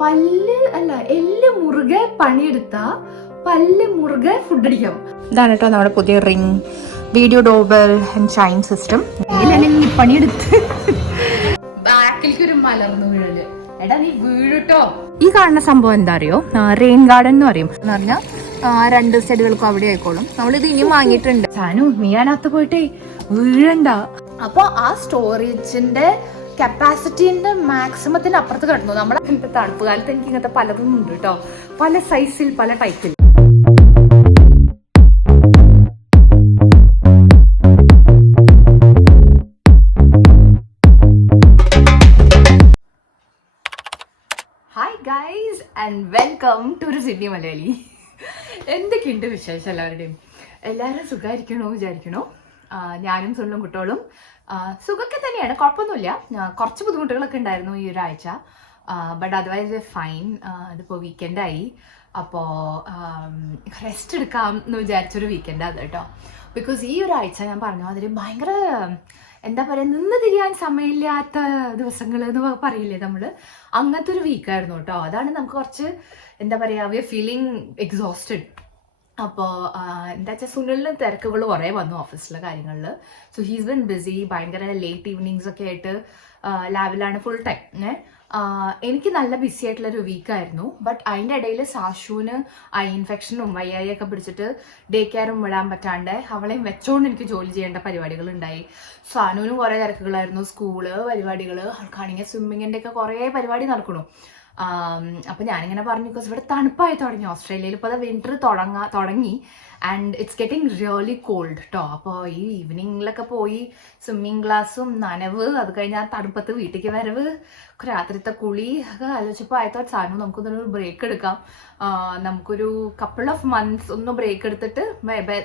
പല്ല് അല്ല എല്ല് മുറുകെ പണിയെടുത്ത പല്ല് മുറുകെ ഫുഡ് അടിക്കാം. ഇതാണ് കേട്ടോ നമ്മുടെ പുതിയ ring video doorbell and shine system. പണിയെടുത്ത് ബാക്കിലേക്ക് ഒരു മലർന്നു വീഴല്. എടാ നീ വീഴട്ടോ. ഈ കാണുന്ന സംഭവം എന്താ അറിയോ, റെയിൻ ഗാർഡൻ എന്ന് പറയും. എന്ന് പറഞ്ഞാൽ 2 സൈഡുകൾക്കും അവിടെ ആയിക്കോളും. നമ്മളിത് ഇനിയും വാങ്ങിയിട്ടുണ്ട്. സാനു നീ അതിനകത്ത് പോയിട്ടേ വീഴണ്ട. അപ്പൊ ആ സ്റ്റോറേജിന്റെ കപ്പാസിറ്റിന്റെ മാക്സിമത്തിന് അപ്പുറത്ത് കിടന്നു. നമ്മുടെ തണുപ്പ് കാലത്ത് എനിക്ക് ഇങ്ങനത്തെ പലതും ഉണ്ട് കേട്ടോ, പല സൈസിൽ പല ടൈപ്പിൽ. Hi guys and welcome to ഒരു സിഡ്നി മലയാളി. എന്തൊക്കെയുണ്ട് വിശേഷം എല്ലാവരുടെയും? എല്ലാവരും സുഖമായിരിക്കണോ വിചാരിക്കണോ? ഞാനും സുള്ളും കുട്ടികളും സുഖമൊക്കെ തന്നെയാണ്, കുഴപ്പമൊന്നുമില്ല. കുറച്ച് ബുദ്ധിമുട്ടുകളൊക്കെ ഉണ്ടായിരുന്നു ഈ ഒരാഴ്ച, ബട്ട് അതർവൈസ് ഫൈൻ. അതിപ്പോൾ വീക്കെൻഡായി, അപ്പോൾ റെസ്റ്റ് എടുക്കാം എന്ന് വിചാരിച്ചൊരു വീക്കെൻഡാണ് അത് കേട്ടോ. ബിക്കോസ് ഈ ഒരാഴ്ച ഞാൻ പറഞ്ഞു അതിൽ ഭയങ്കര എന്താ പറയുക, നിന്ന് തിരിയാൻ സമയമില്ലാത്ത ദിവസങ്ങൾ എന്ന് പറയില്ലേ നമ്മൾ, അങ്ങനത്തെ ഒരു വീക്കായിരുന്നു കേട്ടോ. അതാണ് നമുക്ക് കുറച്ച് എന്താ പറയുക, വി ആർ ഫീലിംഗ് എക്സോസ്റ്റഡ്. അപ്പോൾ എന്താ വെച്ചാൽ സുനിലിന് തിരക്കുകൾ കുറേ വന്നു ഓഫീസിലെ കാര്യങ്ങളിൽ. സോ ഹീസ് ബിൻ ബിസി, ഭയങ്കര ലേറ്റ് ഈവനിങ്സ് ഒക്കെ ആയിട്ട് ലാബിലാണ് ഫുൾ ടൈം. എനിക്ക് നല്ല ബിസി ആയിട്ടുള്ളൊരു വീക്കായിരുന്നു. ബട്ട് അതിൻ്റെ ഇടയിൽ സാഷുവിന് ഐ ഇൻഫെക്ഷനും വയ്യായൊക്കെ പിടിച്ചിട്ട് ഡേ കെയറും വിടാൻ പറ്റാണ്ട് അവളെയും വെച്ചോണ്ട് എനിക്ക് ജോലി ചെയ്യേണ്ട പരിപാടികൾ ഉണ്ടായി. സാനുവിനും കുറേ തിരക്കുകളായിരുന്നു, സ്കൂള് പരിപാടികൾ, ആൾക്കാണെങ്കിൽ സ്വിമ്മിങ്ങിൻ്റെ ഒക്കെ കുറേ പരിപാടി നടക്കണു. അപ്പം ഞാനിങ്ങനെ പറഞ്ഞു, ബിക്കോസ് ഇവിടെ തണുപ്പായി തുടങ്ങി ഓസ്ട്രേലിയയിൽ. ഇപ്പോൾ അത് വിൻ്റർ തുടങ്ങി and it's getting really cold കേട്ടോ. അപ്പോൾ ഈ ഈവനിങ്ങിലൊക്കെ പോയി സ്വിമ്മിങ് ക്ലാസ്സും നനവ്, അത് കഴിഞ്ഞാൽ തണുപ്പത്ത് വീട്ടിലേക്ക് വരവ്, രാത്രിത്തെ കുളി ഒക്കെ ആലോചിച്ചപ്പോൾ ആയത്തോട്ട് സാധനം നമുക്കൊന്നൊരു ബ്രേക്ക് എടുക്കാം, നമുക്കൊരു കപ്പിൾ ഓഫ് മന്ത്സ് ഒന്ന് ബ്രേക്ക് എടുത്തിട്ട്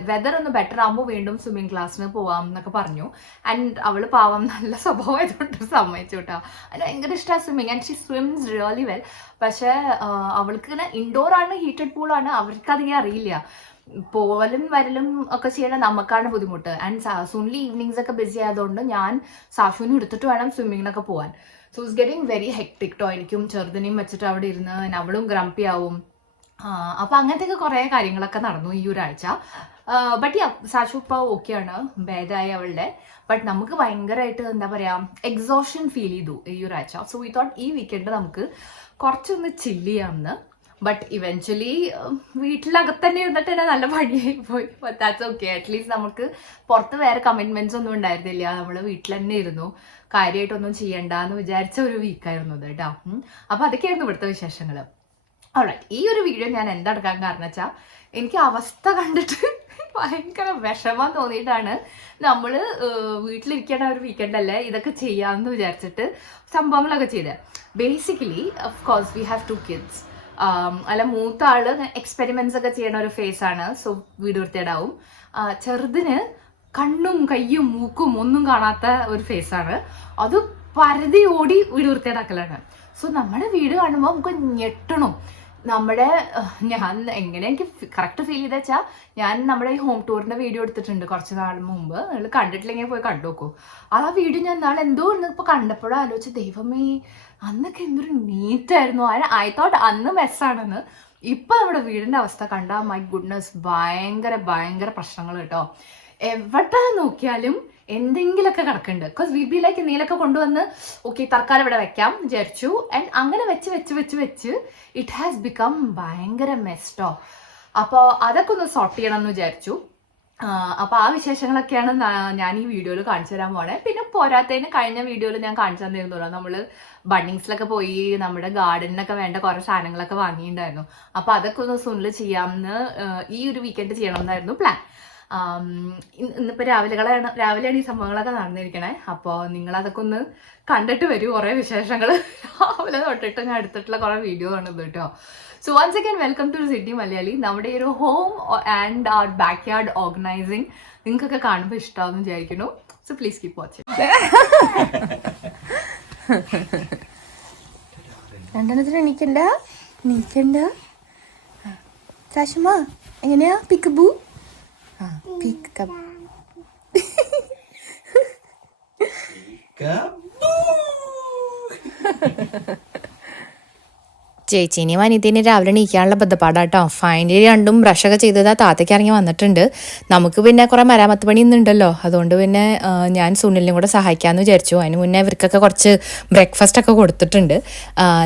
വെതർ ഒന്ന് ബെറ്റർ ആകുമ്പോൾ വീണ്ടും സ്വിമ്മിങ് ക്ലാസ്സിന് പോവാം എന്നൊക്കെ പറഞ്ഞു. ആൻഡ് അവൾ പാവം നല്ല സ്വഭാവമായതുകൊണ്ട് സമ്മതിച്ചു കേട്ടോ. അതിന് ഭയങ്കര ഇഷ്ടമാണ് swimming and she സ്വിംസ് really well. പക്ഷേ അവൾക്ക് ഇങ്ങനെ ഇൻഡോറാണ്, ഹീറ്റഡ് പൂളാണ്, അവർക്കധികം അറിയില്ല. പോവലും വരലും ഒക്കെ ചെയ്യണം നമുക്കാണ് ബുദ്ധിമുട്ട്. ആൻഡ് സുനിൽ ഈവനിങ്സ് ഒക്കെ ബിസി ആയതുകൊണ്ട് ഞാൻ സാഷുവിനും എടുത്തിട്ട് വേണം സ്വിമ്മിങ്ങിനൊക്കെ പോകാൻ. So it's getting very hectic ട്ടോ. എനിക്കും ചെറുതിനെയും വെച്ചിട്ട് അവിടെ ഇരുന്ന് അവളും ഗ്രംപി ആവും. അപ്പം അങ്ങനത്തെയൊക്കെ കുറേ കാര്യങ്ങളൊക്കെ നടന്നു ഈ ഒരാഴ്ച. ബട്ട് സാഷു ഇപ്പോൾ ഓക്കെയാണ്, ഭേദമായി അവളുടെ. ബട്ട് നമുക്ക് ഭയങ്കരമായിട്ട് എന്താ പറയുക, എക്സോഷൻ ഫീൽ ചെയ്തു ഈ ഒരാഴ്ച. സോ വി തോട്ട് ഈ വീക്കെൻഡ് നമുക്ക് കുറച്ചൊന്ന് ചില്ല് ചെയ്യാമെന്ന്. ബട്ട് ഇവൻച്വലി വീട്ടിലകത്ത് തന്നെ ഇരുന്നിട്ട് തന്നെ നല്ല പണിയായി പോയി. But that's okay. അറ്റ്ലീസ്റ്റ് നമുക്ക് പുറത്ത് വേറെ കമ്മിറ്റ്മെന്റ്സ് ഒന്നും ഉണ്ടായിരുന്നില്ല, നമ്മൾ വീട്ടിൽ തന്നെ ഇരുന്നു, കാര്യമായിട്ടൊന്നും ചെയ്യണ്ട എന്ന് വിചാരിച്ച ഒരു വീക്കായിരുന്നു അത് കേട്ടോ. അപ്പോൾ അതൊക്കെയായിരുന്നു ഇവിടുത്തെ വിശേഷങ്ങൾ. ഓൾറൈറ്റ്, ഈ ഒരു വീഡിയോ ഞാൻ എന്തെടുക്കാൻ കാരണം വെച്ചാൽ എനിക്ക് അവസ്ഥ കണ്ടിട്ട് ഭയങ്കര വിഷമം തോന്നിയിട്ടാണ് നമ്മൾ വീട്ടിലിരിക്കേണ്ട ഒരു വീക്കെൻഡ് അല്ലേ ഇതൊക്കെ ചെയ്യാമെന്ന് വിചാരിച്ചിട്ട് സംഭവങ്ങളൊക്കെ ചെയ്തത്. Basically of course we have 2 kids. അല്ല, മൂത്ത ആള് എക്സ്പെരിമെന്റ്സ് ഒക്കെ ചെയ്യണ ഒരു ഫേസാണ്, സോ വീട് വൃത്തിയേടാവും. ചെറുതിന് കണ്ണും കയ്യും മൂക്കും ഒന്നും കാണാത്ത ഒരു ഫേസാണ്, അത് പരതി ഓടി വീട് വൃത്തിയേടാക്കലാണ്. സോ നമ്മുടെ വീട് കാണുമ്പോൾ നമുക്ക് ഞെട്ടണം. ഞാൻ എങ്ങനെ എനിക്ക് കറക്റ്റ് ഫീൽ ചെയ്ത വെച്ചാൽ, ഞാൻ നമ്മുടെ ഈ ഹോം ടൂറിന്റെ വീഡിയോ എടുത്തിട്ടുണ്ട് കുറച്ച് നാൾ മുമ്പ്, നിങ്ങൾ കണ്ടിട്ടില്ലെങ്കിൽ പോയി കണ്ടു നോക്കൂ. ആ വീഡിയോ ഞാൻ നാളെ എന്തോ ഇപ്പോൾ കണ്ടപ്പോഴും ആലോചിച്ച്, ദൈവമേ അന്നൊക്കെ എന്തൊരു നീറ്റായിരുന്നു. ഐ തോട്ട് അന്ന് മെസ്സാണെന്ന്. ഇപ്പം നമ്മുടെ വീടിന്റെ അവസ്ഥ കണ്ടാൽ മൈ ഗുഡ്നസ്, ഭയങ്കര ഭയങ്കര പ്രശ്നങ്ങൾ കേട്ടോ. എവിടെ നോക്കിയാലും എന്തെങ്കിലുമൊക്കെ കിടക്കുന്നുണ്ട്. ബിക്കോസ് വി ബി ലൈക്ക് എന്തെങ്കിലുമൊക്കെ കൊണ്ടുവന്ന് ഓക്കെ തൽക്കാലം ഇവിടെ വെക്കാം വിചാരിച്ചു. ആൻഡ് അങ്ങനെ വെച്ച് ഇറ്റ് ഹാസ് ബിക്കം ഭയങ്കര മെസ്റ്റോ. അപ്പോൾ അതൊക്കെ ഒന്ന് സോർട്ട് ചെയ്യണം എന്ന് വിചാരിച്ചു. അപ്പോൾ ആ വിശേഷങ്ങളൊക്കെയാണ് ഞാൻ ഈ വീഡിയോയിൽ കാണിച്ചു തരാൻ പോണേ. പിന്നെ പോരാത്തതിന് കഴിഞ്ഞ വീഡിയോയിൽ ഞാൻ കാണിച്ചു തന്നിരുന്നല്ലോ, നമ്മൾ ബണ്ണിങ്സിലൊക്കെ പോയി നമ്മുടെ ഗാർഡനിനൊക്കെ വേണ്ട കുറേ സാധനങ്ങളൊക്കെ വാങ്ങിയിട്ടുണ്ടായിരുന്നു. അപ്പോൾ അതൊക്കെ ഒന്ന് സുനിൽ ചെയ്യാമെന്ന് ഈ ഒരു വീക്കെൻഡ് ചെയ്യണം എന്നായിരുന്നു പ്ലാൻ. ഇന്നിപ്പോൾ രാവിലെയാണ് ഈ സംഭവങ്ങളൊക്കെ നടന്നിരിക്കണേ. അപ്പോൾ നിങ്ങളതൊക്കെ ഒന്ന് കണ്ടിട്ട് വരൂ. കുറേ വിശേഷങ്ങൾ രാവിലെ തൊട്ടിട്ട് ഞാൻ എടുത്തിട്ടുള്ള കുറേ വീഡിയോ ആണ് ഇത് കേട്ടോ. So once again welcome to Sydney Malayali. നമ്മുടെ ഒരു home and our backyard organizing നിങ്ങൾക്കൊക്കെ കാണുമ്പോൾ ഇഷ്ടമാണെന്ന് വിചാരിക്കുന്നു. So please keep watching. രണ്ടെണ്ണത്തിന് എണീക്കണ്ട സാഷുമ, എങ്ങനെയാ പിക്കബു? ചേച്ചീനെയും അനിയത്തിനെ രാവിലെ എണീക്കാനുള്ള ബന്ധപ്പാടാട്ടോ. ഫൈനലി രണ്ടും ബ്രഷൊക്കെ ചെയ്തത് താത്തയ്ക്ക് ഇറങ്ങി വന്നിട്ടുണ്ട്. നമുക്ക് പിന്നെ കുറേ മരാമത്ത് പണി ഇന്നുണ്ടല്ലോ, അതുകൊണ്ട് പിന്നെ ഞാൻ സുനിലിനും കൂടെ സഹായിക്കാമെന്ന് വിചാരിച്ചു. അതിന് മുന്നേ ഇവർക്കൊക്കെ കുറച്ച് ബ്രേക്ക്ഫാസ്റ്റ് ഒക്കെ കൊടുത്തിട്ടുണ്ട്.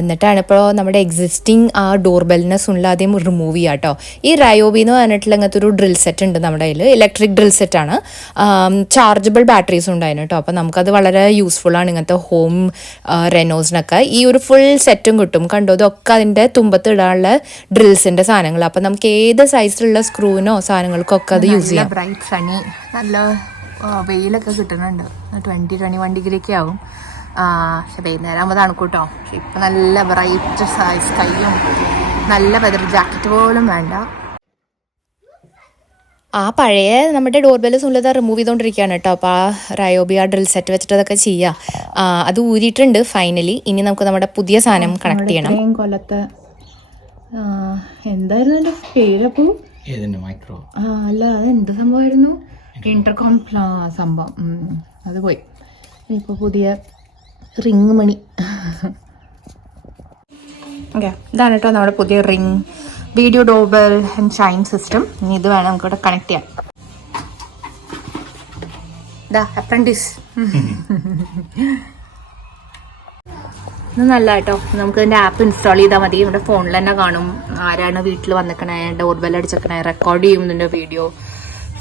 എന്നിട്ടാണ് ഇപ്പോൾ നമ്മുടെ എക്സിസ്റ്റിംഗ് ആ ഡോർ ബെല്ലിനെ സുനിൽ ആദ്യം റിമൂവ് ചെയ്യുക കേട്ടോ. ഈ റയോബി എന്ന് പറഞ്ഞിട്ടുള്ള ഇങ്ങനത്തെ ഒരു ഡ്രിൽ സെറ്റ് ഉണ്ട് നമ്മുടെ കയ്യിൽ, ഇലക്ട്രിക് ഡ്രിൽ സെറ്റാണ്. ചാർജബിൾ ബാറ്ററീസ് ഉണ്ടായിരുന്നു കേട്ടോ. അപ്പോൾ നമുക്കത് വളരെ യൂസ്ഫുള്ളാണ് ഇങ്ങനത്തെ ഹോം റെനോസിനൊക്കെ. ഈ ഒരു ഫുൾ സെറ്റും കിട്ടും കണ്ടോ. ഇതൊക്കെ അതിൻ്റെ തുമ്പത്ത് ഇടാനുള്ള ഡ്രിൽസിൻ്റെ സാധനങ്ങൾ. അപ്പം നമുക്ക് ഏത് സൈസിലുള്ള സ്ക്രൂവിനോ സാധനങ്ങൾക്കൊക്കെ അത് യൂസ് ചെയ്യാം. ബ്രൈറ്റ് സണി, നല്ല വെയിലൊക്കെ കിട്ടുന്നുണ്ട്. 21 ഡിഗ്രിയൊക്കെ ആവും. പക്ഷെ വൈകുന്നേരം ആകുമ്പോൾ തണുക്കൂട്ടോ. പക്ഷെ ഇപ്പം നല്ല ബ്രൈറ്റ് സ്കൈയും നല്ല വെതർ ജാക്കറ്റ് പോലും വേണ്ട. ആ പഴയ നമ്മുടെ ഡോർ ബെല്ല് സുനിലത റിമൂവ് ചെയ്തുകൊണ്ടിരിക്കുകയാണ് കേട്ടോ. അപ്പോൾ ആ റയോബി ആ ഡ്രിൽ സെറ്റ് വെച്ചിട്ട് അതൊക്കെ ചെയ്യുക. അത് ഊരിയിട്ടുണ്ട് ഫൈനലി. ഇനി നമുക്ക് നമ്മുടെ പുതിയ സാധനം കണക്ട് ചെയ്യണം. കൊല്ലത്തെ എന്തായിരുന്നു എൻ്റെ പേരപ്പോ? അല്ല, അത് എന്ത് സംഭവമായിരുന്നു? ഇന്റർകോം സംഭവം. അത് പോയി. ഇപ്പോൾ പുതിയ റിങ് മണി. ഓക്കെ, ഇതാണ് കേട്ടോ നമ്മുടെ പുതിയ ring video doorbell and shine system. ഇനി ഇത് വേണം നമുക്ക് ഇവിടെ കണക്ട് ചെയ്യാം. ദാ അപ്രന്റീസ്. ഇത് നല്ല കേട്ടോ. നമുക്ക് ഇതിൻ്റെ ആപ്പ് ഇൻസ്റ്റാൾ ചെയ്താൽ മതി. നമ്മുടെ ഫോണിൽ തന്നെ കാണും ആരാണ് വീട്ടിൽ വന്നിക്കണേ, ഡോർബെൽ അടിച്ചേക്കണേ, റെക്കോർഡ് ചെയ്യും ഇതിൻ്റെ video.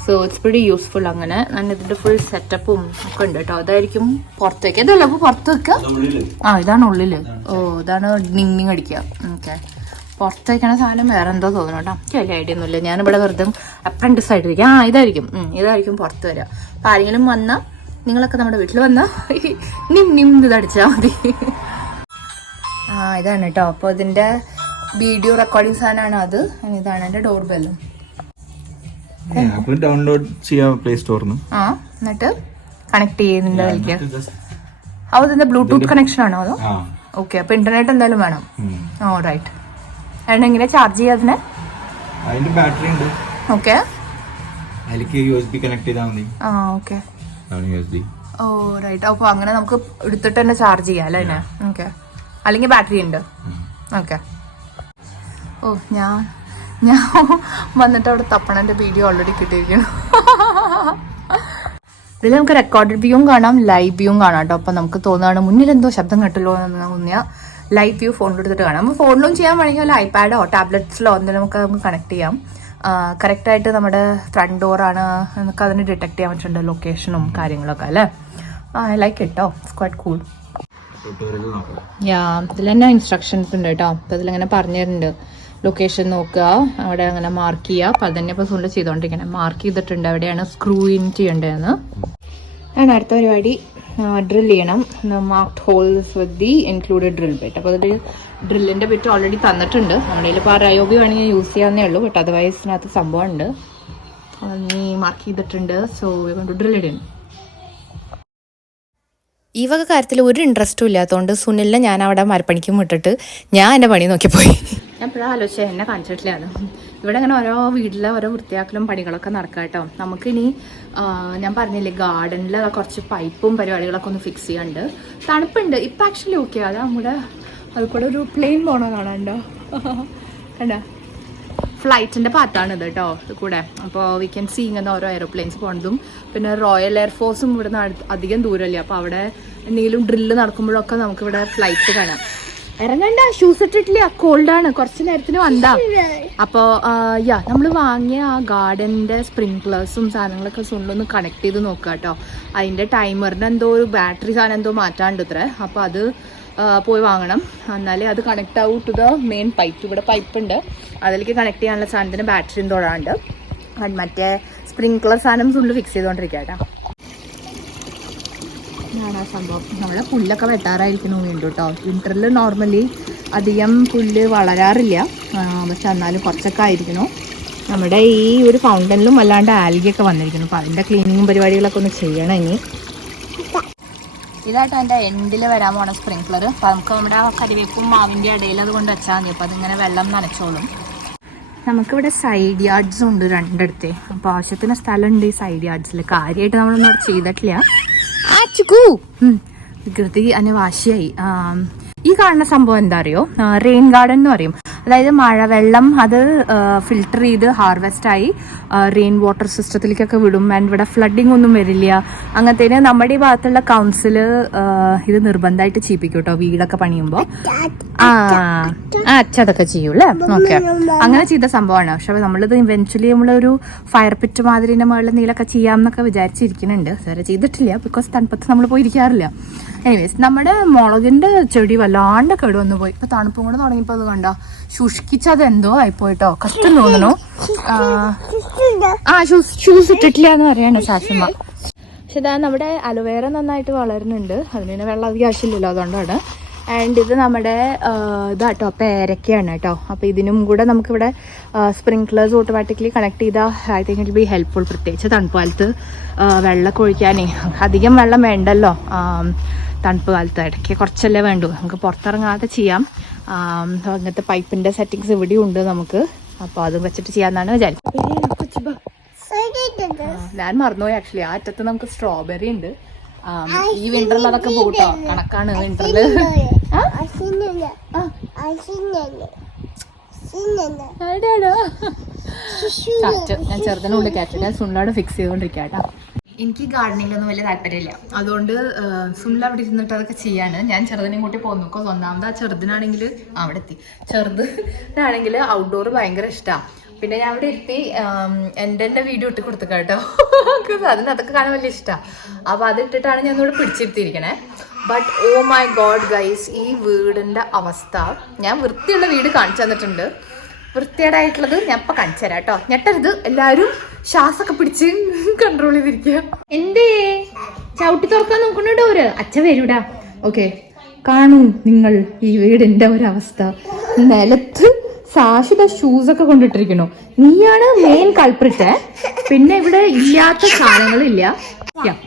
So it's very useful. അങ്ങനെ ഞാൻ ഇതിൻ്റെ ഫുൾ സെറ്റപ്പും ഒക്കെ ഉണ്ട് കേട്ടോ. അതായിരിക്കും പുറത്തേക്ക്. ഇതല്ല അപ്പോൾ പുറത്ത് വെക്കുക. ഇതാണ് ഉള്ളിൽ. ഇതാണ് നിങ് അടിക്കുക. ഓക്കെ, പുറത്ത് വയ്ക്കണ സാധനം വേറെ എന്തോ തോന്നുന്നു കേട്ടോ. എനിക്ക് വലിയ ഐഡിയ ഒന്നുമില്ല. ഞാനിവിടെ വെറുതെ അപ്രന്റീസ് ആയിട്ടിരിക്കും. ഇതായിരിക്കും പുറത്ത് വരിക. അപ്പം ആരെങ്കിലും വന്നാൽ, നിങ്ങളൊക്കെ നമ്മുടെ വീട്ടിൽ വന്നാൽ നിം ഇതടിച്ചാൽ മതി. ഇതാണ് കേട്ടോ. അപ്പോൾ ഇതിൻ്റെ വീഡിയോ റെക്കോർഡിങ് സാധനമാണ് അത്. ഇതാണ് എൻ്റെ ഡോർ ബെല്ലും. ഡൗൺലോഡ് ചെയ്യാം പ്ലേ സ്റ്റോറിൽ. എന്നിട്ട് കണക്ട് ചെയ്യുന്നുണ്ട് കളിക്കുക. ഇതിന്റെ ബ്ലൂടൂത്ത് കണക്ഷൻ ആണോ അതോ? ഓക്കെ, അപ്പൊ ഇന്റർനെറ്റ് എന്തായാലും വേണം. റൈറ്റ്. എങ്ങനെ ചാർജ് ചെയ്യാ അതിനെ? അതിന്റെ ബാറ്ററി ഉണ്ട്. ഓക്കെ, അതിലേക്ക് USB കണക്ട് ചെയ്താൽ മതി. Okay, USB. റൈറ്റ്. അപ്പൊ അങ്ങനെ നമുക്ക് എടുത്തിട്ട് തന്നെ ചാർജ് ചെയ്യാം അല്ലേ? ഓക്കെ, അല്ലെങ്കിൽ ബാറ്ററി ഉണ്ട്. ഓക്കെ. ഞാൻ വന്നിട്ട് അവിടെ തപ്പണന്റെ വീഡിയോ ഓൾറെഡി കിട്ടിയിരിക്കുന്നു. ഇതിൽ നമുക്ക് റെക്കോർഡഡ് വ്യൂവും കാണാം, ലൈവ് വ്യൂവും കാണാം കേട്ടോ. അപ്പം നമുക്ക് തോന്നുകയാണ് മുന്നിൽ എന്തോ ശബ്ദം കേട്ടല്ലോ എന്ന് തോന്നിയാൽ ലൈവ് വ്യൂ ഫോണിൽ എടുത്തിട്ട് കാണാം. നമുക്ക് ഫോണിലും ചെയ്യാൻ വേണമെങ്കിൽ വല്ല ഐപാഡോ ടാബ്ലറ്റ്സിലോ എന്തെങ്കിലും നമുക്ക് കണക്ട് ചെയ്യാം. കറക്റ്റായിട്ട് നമ്മുടെ ഫ്രണ്ട് ഡോറാണ് നമുക്ക് അതിന് ഡിറ്റക്ട് ചെയ്യാൻ പറ്റുന്നുണ്ട്, ലൊക്കേഷനും കാര്യങ്ങളൊക്കെ അല്ലേ. ഐ ലൈക്ക് ഇട്ടോ, ഇറ്റ്സ് ക്വൈറ്റ് കൂൾ. ഇതിൽ തന്നെ ഇൻസ്ട്രക്ഷൻസ് ഉണ്ട് കേട്ടോ. അപ്പം ഇതിലിങ്ങനെ പറഞ്ഞു തരുന്നുണ്ട് ലൊക്കേഷൻ നോക്കുക, അവിടെ അങ്ങനെ മാർക്ക് ചെയ്യുക. അപ്പം അതന്നെ ഇപ്പോൾ സുനിൽ ചെയ്തുകൊണ്ടിരിക്കണം. മാർക്ക് ചെയ്തിട്ടുണ്ട് എവിടെയാണ് സ്ക്രൂ ഇൻ ചെയ്യേണ്ടതെന്ന്. അടുത്ത പരിപാടി ഡ്രിൽ ചെയ്യണം. Marked holes with the included drill bit. അപ്പോൾ അതിൽ ഡ്രില്ലിൻ്റെ ബിറ്റ് ഓൾറെഡി തന്നിട്ടുണ്ട്. നമ്മുടെ ഇപ്പോൾ റയോബി വേണമെങ്കിൽ യൂസ് ചെയ്യാവുന്നേ ഉള്ളൂ. ബട്ട് അതർവൈസ് ഇതിനകത്ത് സംഭവം ഉണ്ട്. നീ മാർക്ക് ചെയ്തിട്ടുണ്ട്. So we going to drill it in. ഈ വക കാര്യത്തിൽ ഒരു ഇൻട്രസ്റ്റും ഇല്ലാത്തതുകൊണ്ട് സുനിലിനെ ഞാൻ അവിടെ മരപ്പണിക്കും വിട്ടിട്ട് ഞാൻ എൻ്റെ പണി നോക്കിപ്പോയി. ഞാൻ ഇപ്പോഴും ആലോചിച്ചത് എന്നെ കാണിച്ചിട്ടില്ലാന്ന്. ഇവിടെ അങ്ങനെ ഓരോ വീട്ടിലെ ഓരോ വൃത്തിയാക്കലും പണികളൊക്കെ നടക്കാം കേട്ടോ. നമുക്കിനി ഞാൻ പറഞ്ഞില്ലേ ഗാർഡനിൽ കുറച്ച് പൈപ്പും പരിപാടികളൊക്കെ ഒന്ന് ഫിക്സ് ചെയ്യാണ്ട്. തണുപ്പുണ്ട് ഇപ്പം ആക്ച്വലി. ഓക്കെ, അത് നമ്മുടെ അത് കൂടെ ഒരു പ്ലെയിൻ പോണോ കാണാണ്ടോ? കണ്ടോ, ഫ്ലൈറ്റിൻ്റെ പാത്താണ് ഇത് കേട്ടോ ഇത് കൂടെ. അപ്പോൾ വി ക്യാൻ സീ ഇങ്ങനെ ഓരോ എയറോപ്ലെയിൻസ് പോണതും. പിന്നെ റോയൽ എയർഫോഴ്സും ഇവിടെ അധികം ദൂരമല്ലേ. അപ്പോൾ അവിടെ എന്തെങ്കിലും ഡ്രില്ല് നടക്കുമ്പോഴൊക്കെ നമുക്കിവിടെ ഫ്ലൈറ്റ് കാണാം. ഇറങ്ങണ്ട, ഷൂസ് ഇട്ടിട്ടില്ല, കോൾഡാണ്. കുറച്ച് നേരത്തിന് വന്നാ. അപ്പോൾ നമ്മൾ വാങ്ങിയ ആ ഗാർഡൻ്റെ സ്പ്രിങ്ക്ലേഴ്സും സാധനങ്ങളൊക്കെ സുണ്ടൊന്ന് കണക്ട് ചെയ്ത് നോക്കുക കേട്ടോ. അതിൻ്റെ ടൈമറിന് എന്തോ ഒരു ബാറ്ററി സാധനം എന്തോ മാറ്റാണ്ട് ഇത്ര. അപ്പോൾ അത് പോയി വാങ്ങണം. എന്നാലേ അത് കണക്ട് ആവും ടു ദ മെയിൻ പൈപ്പ്. ഇവിടെ പൈപ്പ് ഉണ്ട്, അതിലേക്ക് കണക്ട് ചെയ്യാനുള്ള സാധനത്തിന് ബാറ്ററി തൊടാണ്ട്. മറ്റേ സ്പ്രിങ്ക്ലർ സാധനം സുണ്ട് ഫിക്സ് ചെയ്തുകൊണ്ടിരിക്കുക കേട്ടോ. ഇതാണ് ആ സംഭവം. നമ്മളെ പുല്ലൊക്കെ വെട്ടാറായിരിക്കുന്നു വീണ്ടും കേട്ടോ. വിൻ്ററിൽ നോർമലി അധികം പുല്ല് വളരാറില്ല. പക്ഷെ എന്നാലും കുറച്ചൊക്കെ ആയിരിക്കുന്നു. നമ്മുടെ ഈ ഒരു ഫൗണ്ടനിലും അല്ലാണ്ട് ആൽഗയൊക്കെ വന്നിരിക്കുന്നു. അപ്പോൾ അതിൻ്റെ ക്ലീനിങ്ങും പരിപാടികളൊക്കെ ഒന്ന് ചെയ്യണം ഇനി. ഇതായിട്ട് എൻ്റെ എൻഡിൽ വരാൻ പോണ സ്പ്രിങ്ക്ലർ. അപ്പോൾ നമുക്ക് നമ്മുടെ ആ കരിവേപ്പും മാവിൻ്റെ ഇടയിൽ അത് കൊണ്ട് വെച്ചാൽ മതി. അപ്പോൾ അതിങ്ങനെ വെള്ളം നനച്ചോളും. നമുക്കിവിടെ സൈഡ് യാർഡ്സും ഉണ്ട് രണ്ടിടത്തെ. അപ്പോൾ ആവശ്യത്തിന് സ്ഥലമുണ്ട് ഈ സൈഡ് യാർഡ്സിൽ. കാര്യമായിട്ട് നമ്മളൊന്നും അവിടെ ചെയ്തിട്ടില്ല. വികൃതി അതിന് വാശിയായി. ഈ കാണുന്ന സംഭവം എന്താ അറിയോ, റെയിൻ ഗാർഡൻ എന്ന് പറയും. അതായത് മഴവെള്ളം അത് ഫിൽട്ടർ ചെയ്ത് ഹാർവെസ്റ്റ് ആയി റെയിൻ വാട്ടർ സിസ്റ്റത്തിലേക്കൊക്കെ വിടും. ആൻഡ് ഇവിടെ ഫ്ലഡിങ് ഒന്നും വരില്ല. അങ്ങനത്തേന് നമ്മുടെ ഈ ഭാഗത്തുള്ള കൗൺസില് ഇത് നിർബന്ധമായിട്ട് ചെയ്യിപ്പിക്കും കേട്ടോ, വീടൊക്കെ പണിയുമ്പോൾ. അച്ഛതൊക്കെ ചെയ്യും അല്ലേ? ഓക്കെ, അങ്ങനെ ചെയ്ത സംഭവമാണ്. പക്ഷെ നമ്മളിത് ഇവൻച്വലി നമ്മളൊരു ഫയർ പിറ്റ് മാതിരിന്റെ മുകളിൽ നീലൊക്കെ ചെയ്യാമെന്നൊക്കെ വിചാരിച്ചിരിക്കുന്നുണ്ട്. ഇതുവരെ ചെയ്തിട്ടില്ല, ബിക്കോസ് തണുപ്പത്ത് നമ്മൾ പോയി ഇരിക്കാറില്ല. എനിവേസ്, നമ്മുടെ മുളകിന്റെ ചെടി വല്ലാണ്ട് കേടുവന്നു പോയി. ഇപ്പൊ തണുപ്പും കൂടെ തുടങ്ങിയപ്പോ അത് കണ്ടോ, ശുഷ്കിച്ചത് എന്തോ ആയിപ്പോയിട്ടോ, കഷ്ടം തോന്നുന്നു. ഷൂസ് ഇട്ടിട്ടില്ല എന്ന് പറയാണ് ശാശുമ്മ. പക്ഷെ ഇതാ നമ്മുടെ അലോവേറ നന്നായിട്ട് വളരുന്നുണ്ട്. അതിന് പിന്നെ വെള്ളം അധികം ആവശ്യമില്ലല്ലോ, അതുകൊണ്ടാണ്. ആൻഡ് ഇത് നമ്മുടെ ഇതാട്ടോ പേരക്കയാണ് കേട്ടോ. അപ്പോൾ ഇതിനും കൂടെ നമുക്കിവിടെ സ്പ്രിങ്ക്ലേഴ്സ് ഓട്ടോമാറ്റിക്കലി കണക്ട് ചെയ്താൽ I think it be helpful. പ്രത്യേകിച്ച് തണുപ്പ് കാലത്ത് വെള്ളമൊക്കെ ഒഴിക്കാനേ അധികം വെള്ളം വേണ്ടല്ലോ. തണുപ്പ് കാലത്ത് ഇടയ്ക്ക് കുറച്ചല്ലേ വേണ്ടൂ, നമുക്ക് പുറത്തിറങ്ങാതെ ചെയ്യാം. അങ്ങനത്തെ പൈപ്പിൻ്റെ സെറ്റിങ്സ് ഇവിടെയും ഉണ്ട് നമുക്ക്. അപ്പോൾ അത് വെച്ചിട്ട് ചെയ്യാമെന്നാണ് വിചാരിച്ചത്. ഞാൻ മറന്നുപോയി ആക്ച്വലി, ആ അറ്റത്ത് നമുക്ക് സ്ട്രോബെറി ഉണ്ട്. ഈ വിന്ററിൽ അതൊക്കെ പോട്ടോ, കണക്കാണ് വിന്ററില്. ഞാൻ ചെറുതിനുള്ളിൽ കയറ്റിട്ട് ഞാൻ സുണ്ണോട് ഫിക്സ് ചെയ്തോണ്ടിരിക്കാട്ടോ. എനിക്ക് ഗാർഡനിങ്ങിലൊന്നും വലിയ താല്പര്യമില്ല, അതുകൊണ്ട് സുണ്ണ അവിടെ ഇരുന്നിട്ട് അതൊക്കെ ചെയ്യാണ്. ഞാൻ ചെറുതിനെയും കൂട്ടി പോകുന്നു. ബിക്കോസ് ഒന്നാമത് ആ ചെറുതിനാണെങ്കിൽ അവിടെ എത്തി, ചെറുതിനാണെങ്കിൽ ഔട്ട്ഡോർ ഭയങ്കര ഇഷ്ടമാണ്. പിന്നെ ഞാൻ അവിടെ ഇരുത്തി എൻ്റെ വീഡിയോ ഇട്ട് കൊടുത്തു കേട്ടോ. അതിന് അതൊക്കെ കാണാൻ വലിയ ഇഷ്ടമാണ്. അപ്പോൾ അതിട്ടിട്ടാണ് ഞാൻ ഇവിടെ പിടിച്ചിരുത്തിയിരിക്കണേ. But oh my God guys, ഈ വീടിൻ്റെ അവസ്ഥ, ഞാൻ വൃത്തിയുള്ള വീട് കാണിച്ചു തന്നിട്ടുണ്ട്. വൃത്തിയേടായിട്ടുള്ളത് ഞാൻ ഇപ്പം കാണിച്ചു തരാം കേട്ടോ. ഞെട്ടരുത് എല്ലാവരും, ശ്വാസമൊക്കെ പിടിച്ച് കൺട്രോൾ ചെയ്തിരിക്കുക. എന്തേ ചവിട്ടി തുറക്കാൻ നോക്കണുണ്ടോ ഒരു അച്ഛ വരൂടാ. ഓക്കെ, കാണൂ നിങ്ങൾ ഈ വീടിൻ്റെ ഒരവസ്ഥ. നിലത്ത് സാക്ഷിത ഷൂസ് ഒക്കെ കൊണ്ടിട്ടിരിക്കണു. നീയാണ് മെയിൻ കൾപ്രിറ്റ്. പിന്നെ ഇവിടെ ഇല്ലാത്ത സാധനങ്ങളില്ല.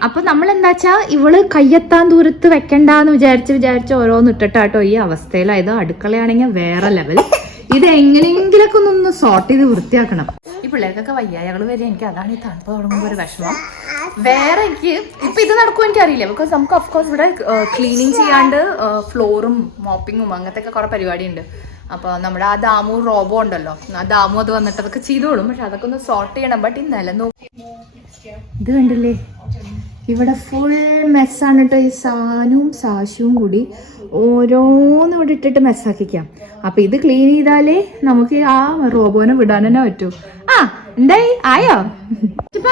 അപ്പൊ നമ്മൾ എന്താച്ചാ ഇവള് കയ്യെത്താൻ ദൂരത്ത് വെക്കണ്ടെന്ന് വിചാരിച്ച് ഓരോന്ന് ഇട്ടിട്ടാട്ടോ ഈ അവസ്ഥയിലായത്. അടുക്കളയാണെങ്കിൽ വേറെ ലെവൽ. ഇത് എങ്ങനെയെങ്കിലൊക്കെ ഒന്ന് സോർട്ട് ചെയ്ത് വൃത്തിയാക്കണം. ഈ പിള്ളേർക്കൊക്കെ വയ്യായകള് വരെ. എനിക്ക് അതാണ് ഈ തണുപ്പ് തുടങ്ങുമ്പോൾ ഒരു വിഷമം. വേറെ എനിക്ക് ഇപ്പൊ ഇത് നടക്കും എനിക്കറിയില്ല, ബിക്കോസ് നമുക്ക് ഓഫ്കോഴ്സ് ഇവിടെ ക്ലീനിങ് ചെയ്യാണ്ട് ഫ്ലോറും മോപ്പിങ്ങും അങ്ങനത്തെ ഒക്കെ കുറെ പരിപാടി ഉണ്ട്. അപ്പോൾ നമ്മുടെ ആ ദാമു റോബോ ഉണ്ടല്ലോ, ആ ദാമു അത് വന്നിട്ട് അതൊക്കെ ചെയ്തോളും. പക്ഷെ അതൊക്കെ ഒന്ന് സോർട്ട് ചെയ്യണം. ബട്ട് ഈ നില നോക്കി ഇത് കണ്ടില്ലേ, ഇവിടെ ഫുൾ മെസ്സാണ് കേട്ടോ. ഈ സാനും സാശുവും കൂടി ഓരോന്നും ഇവിടെ ഇട്ടിട്ട് മെസ്സാക്കിക്കാം. അപ്പൊ ഇത് ക്ലീൻ ചെയ്താലേ നമുക്ക് ആ റോബോനെ വിടാൻ തന്നെ പറ്റൂ. ആ എന്തായി, ആയോ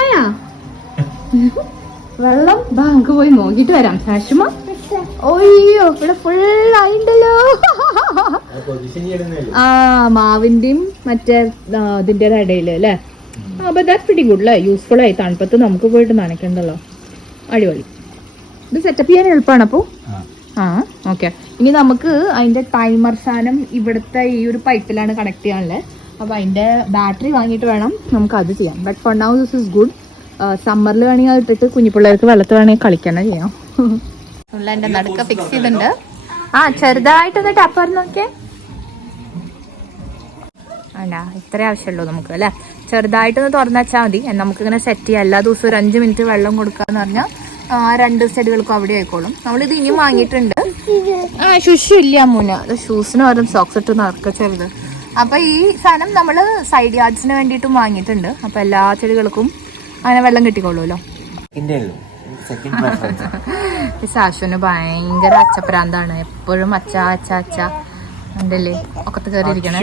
ആയാ വെള്ളം? ബാ നമുക്ക് പോയി നോക്കിട്ട് വരാം. സാശുമ, ഓയ്യോ ഇവിടെ ഫുൾ ആയിണ്ടല്ലോ. ആ മാവിന്റെയും മറ്റേ ഇതിന്റെ ഇടയില് അല്ലേ. അപ്പൊ ദാറ്റ് പ്രിറ്റി ഗുഡ് അല്ലേ, യൂസ്ഫുൾ ആയി. തണുപ്പത്ത് നമുക്ക് പോയിട്ട് നനയ്ക്കണ്ടല്ലോ. അടിപൊളി. ഇത് സെറ്റപ്പ് ചെയ്യാൻ എളുപ്പമാണ്. അപ്പോൾ ഓക്കെ, ഇനി നമുക്ക് അതിന്റെ ടൈമർ സാധനം ഇവിടുത്തെ ഈ ഒരു പൈപ്പിലാണ് കണക്ട് ചെയ്യാനുള്ളത്. അപ്പൊ അതിന്റെ ബാറ്ററി വാങ്ങിയിട്ട് വേണം നമുക്ക് അത് ചെയ്യാം. But for now this is good. സമ്മറിൽ വേണമെങ്കിൽ അത് ഇട്ടിട്ട് കുഞ്ഞിപ്പിള്ളേർക്ക് വെള്ളത്തിൽ വേണമെങ്കിൽ കളിക്കണം ചെയ്യാം. എന്റെ നടുക്ക ഫിക്സ് ചെയ്തിട്ടുണ്ട്. ചെറുതായിട്ടൊന്ന് ടാപ്പർ നോക്കിയേ. വേണ്ട, ഇത്രേ ആവശ്യമുള്ളൂ നമുക്ക് അല്ലേ. ചെറുതായിട്ടൊന്ന് തുറന്നു വെച്ചാൽ മതി. നമുക്കിങ്ങനെ സെറ്റ് ചെയ്യാം. എല്ലാ ദിവസവും ഒരു 5 മിനിറ്റ് വെള്ളം കൊടുക്കാന്ന് പറഞ്ഞാൽ 2 സ്റ്റെഡുകൾക്കും അവിടെ ആയിക്കോളും. നമ്മളിത് ഇനിയും വാങ്ങിയിട്ടുണ്ട്. ഷൂസ് ഇല്ല അമ്മൂന്, ഷൂസിന് പകരം സോക്സ് ഇട്ട് നടക്കച്ചത്. അപ്പൊ ഈ സാധനം നമ്മള് സൈഡ് യാർഡ്സിന് വേണ്ടിയിട്ടും വാങ്ങിയിട്ടുണ്ട്. അപ്പൊ എല്ലാ ചെടികൾക്കും അങ്ങനെ വെള്ളം കിട്ടിക്കോളൂല്ലോ. സാശുവിന് ഭയങ്കര അച്ചപ്രാന്താണ്. എപ്പോഴും അച്ഛ അച്ഛ അച്ഛ ഉണ്ടല്ലേ, ഒക്കത്ത് കയറിയിരിക്കണേ.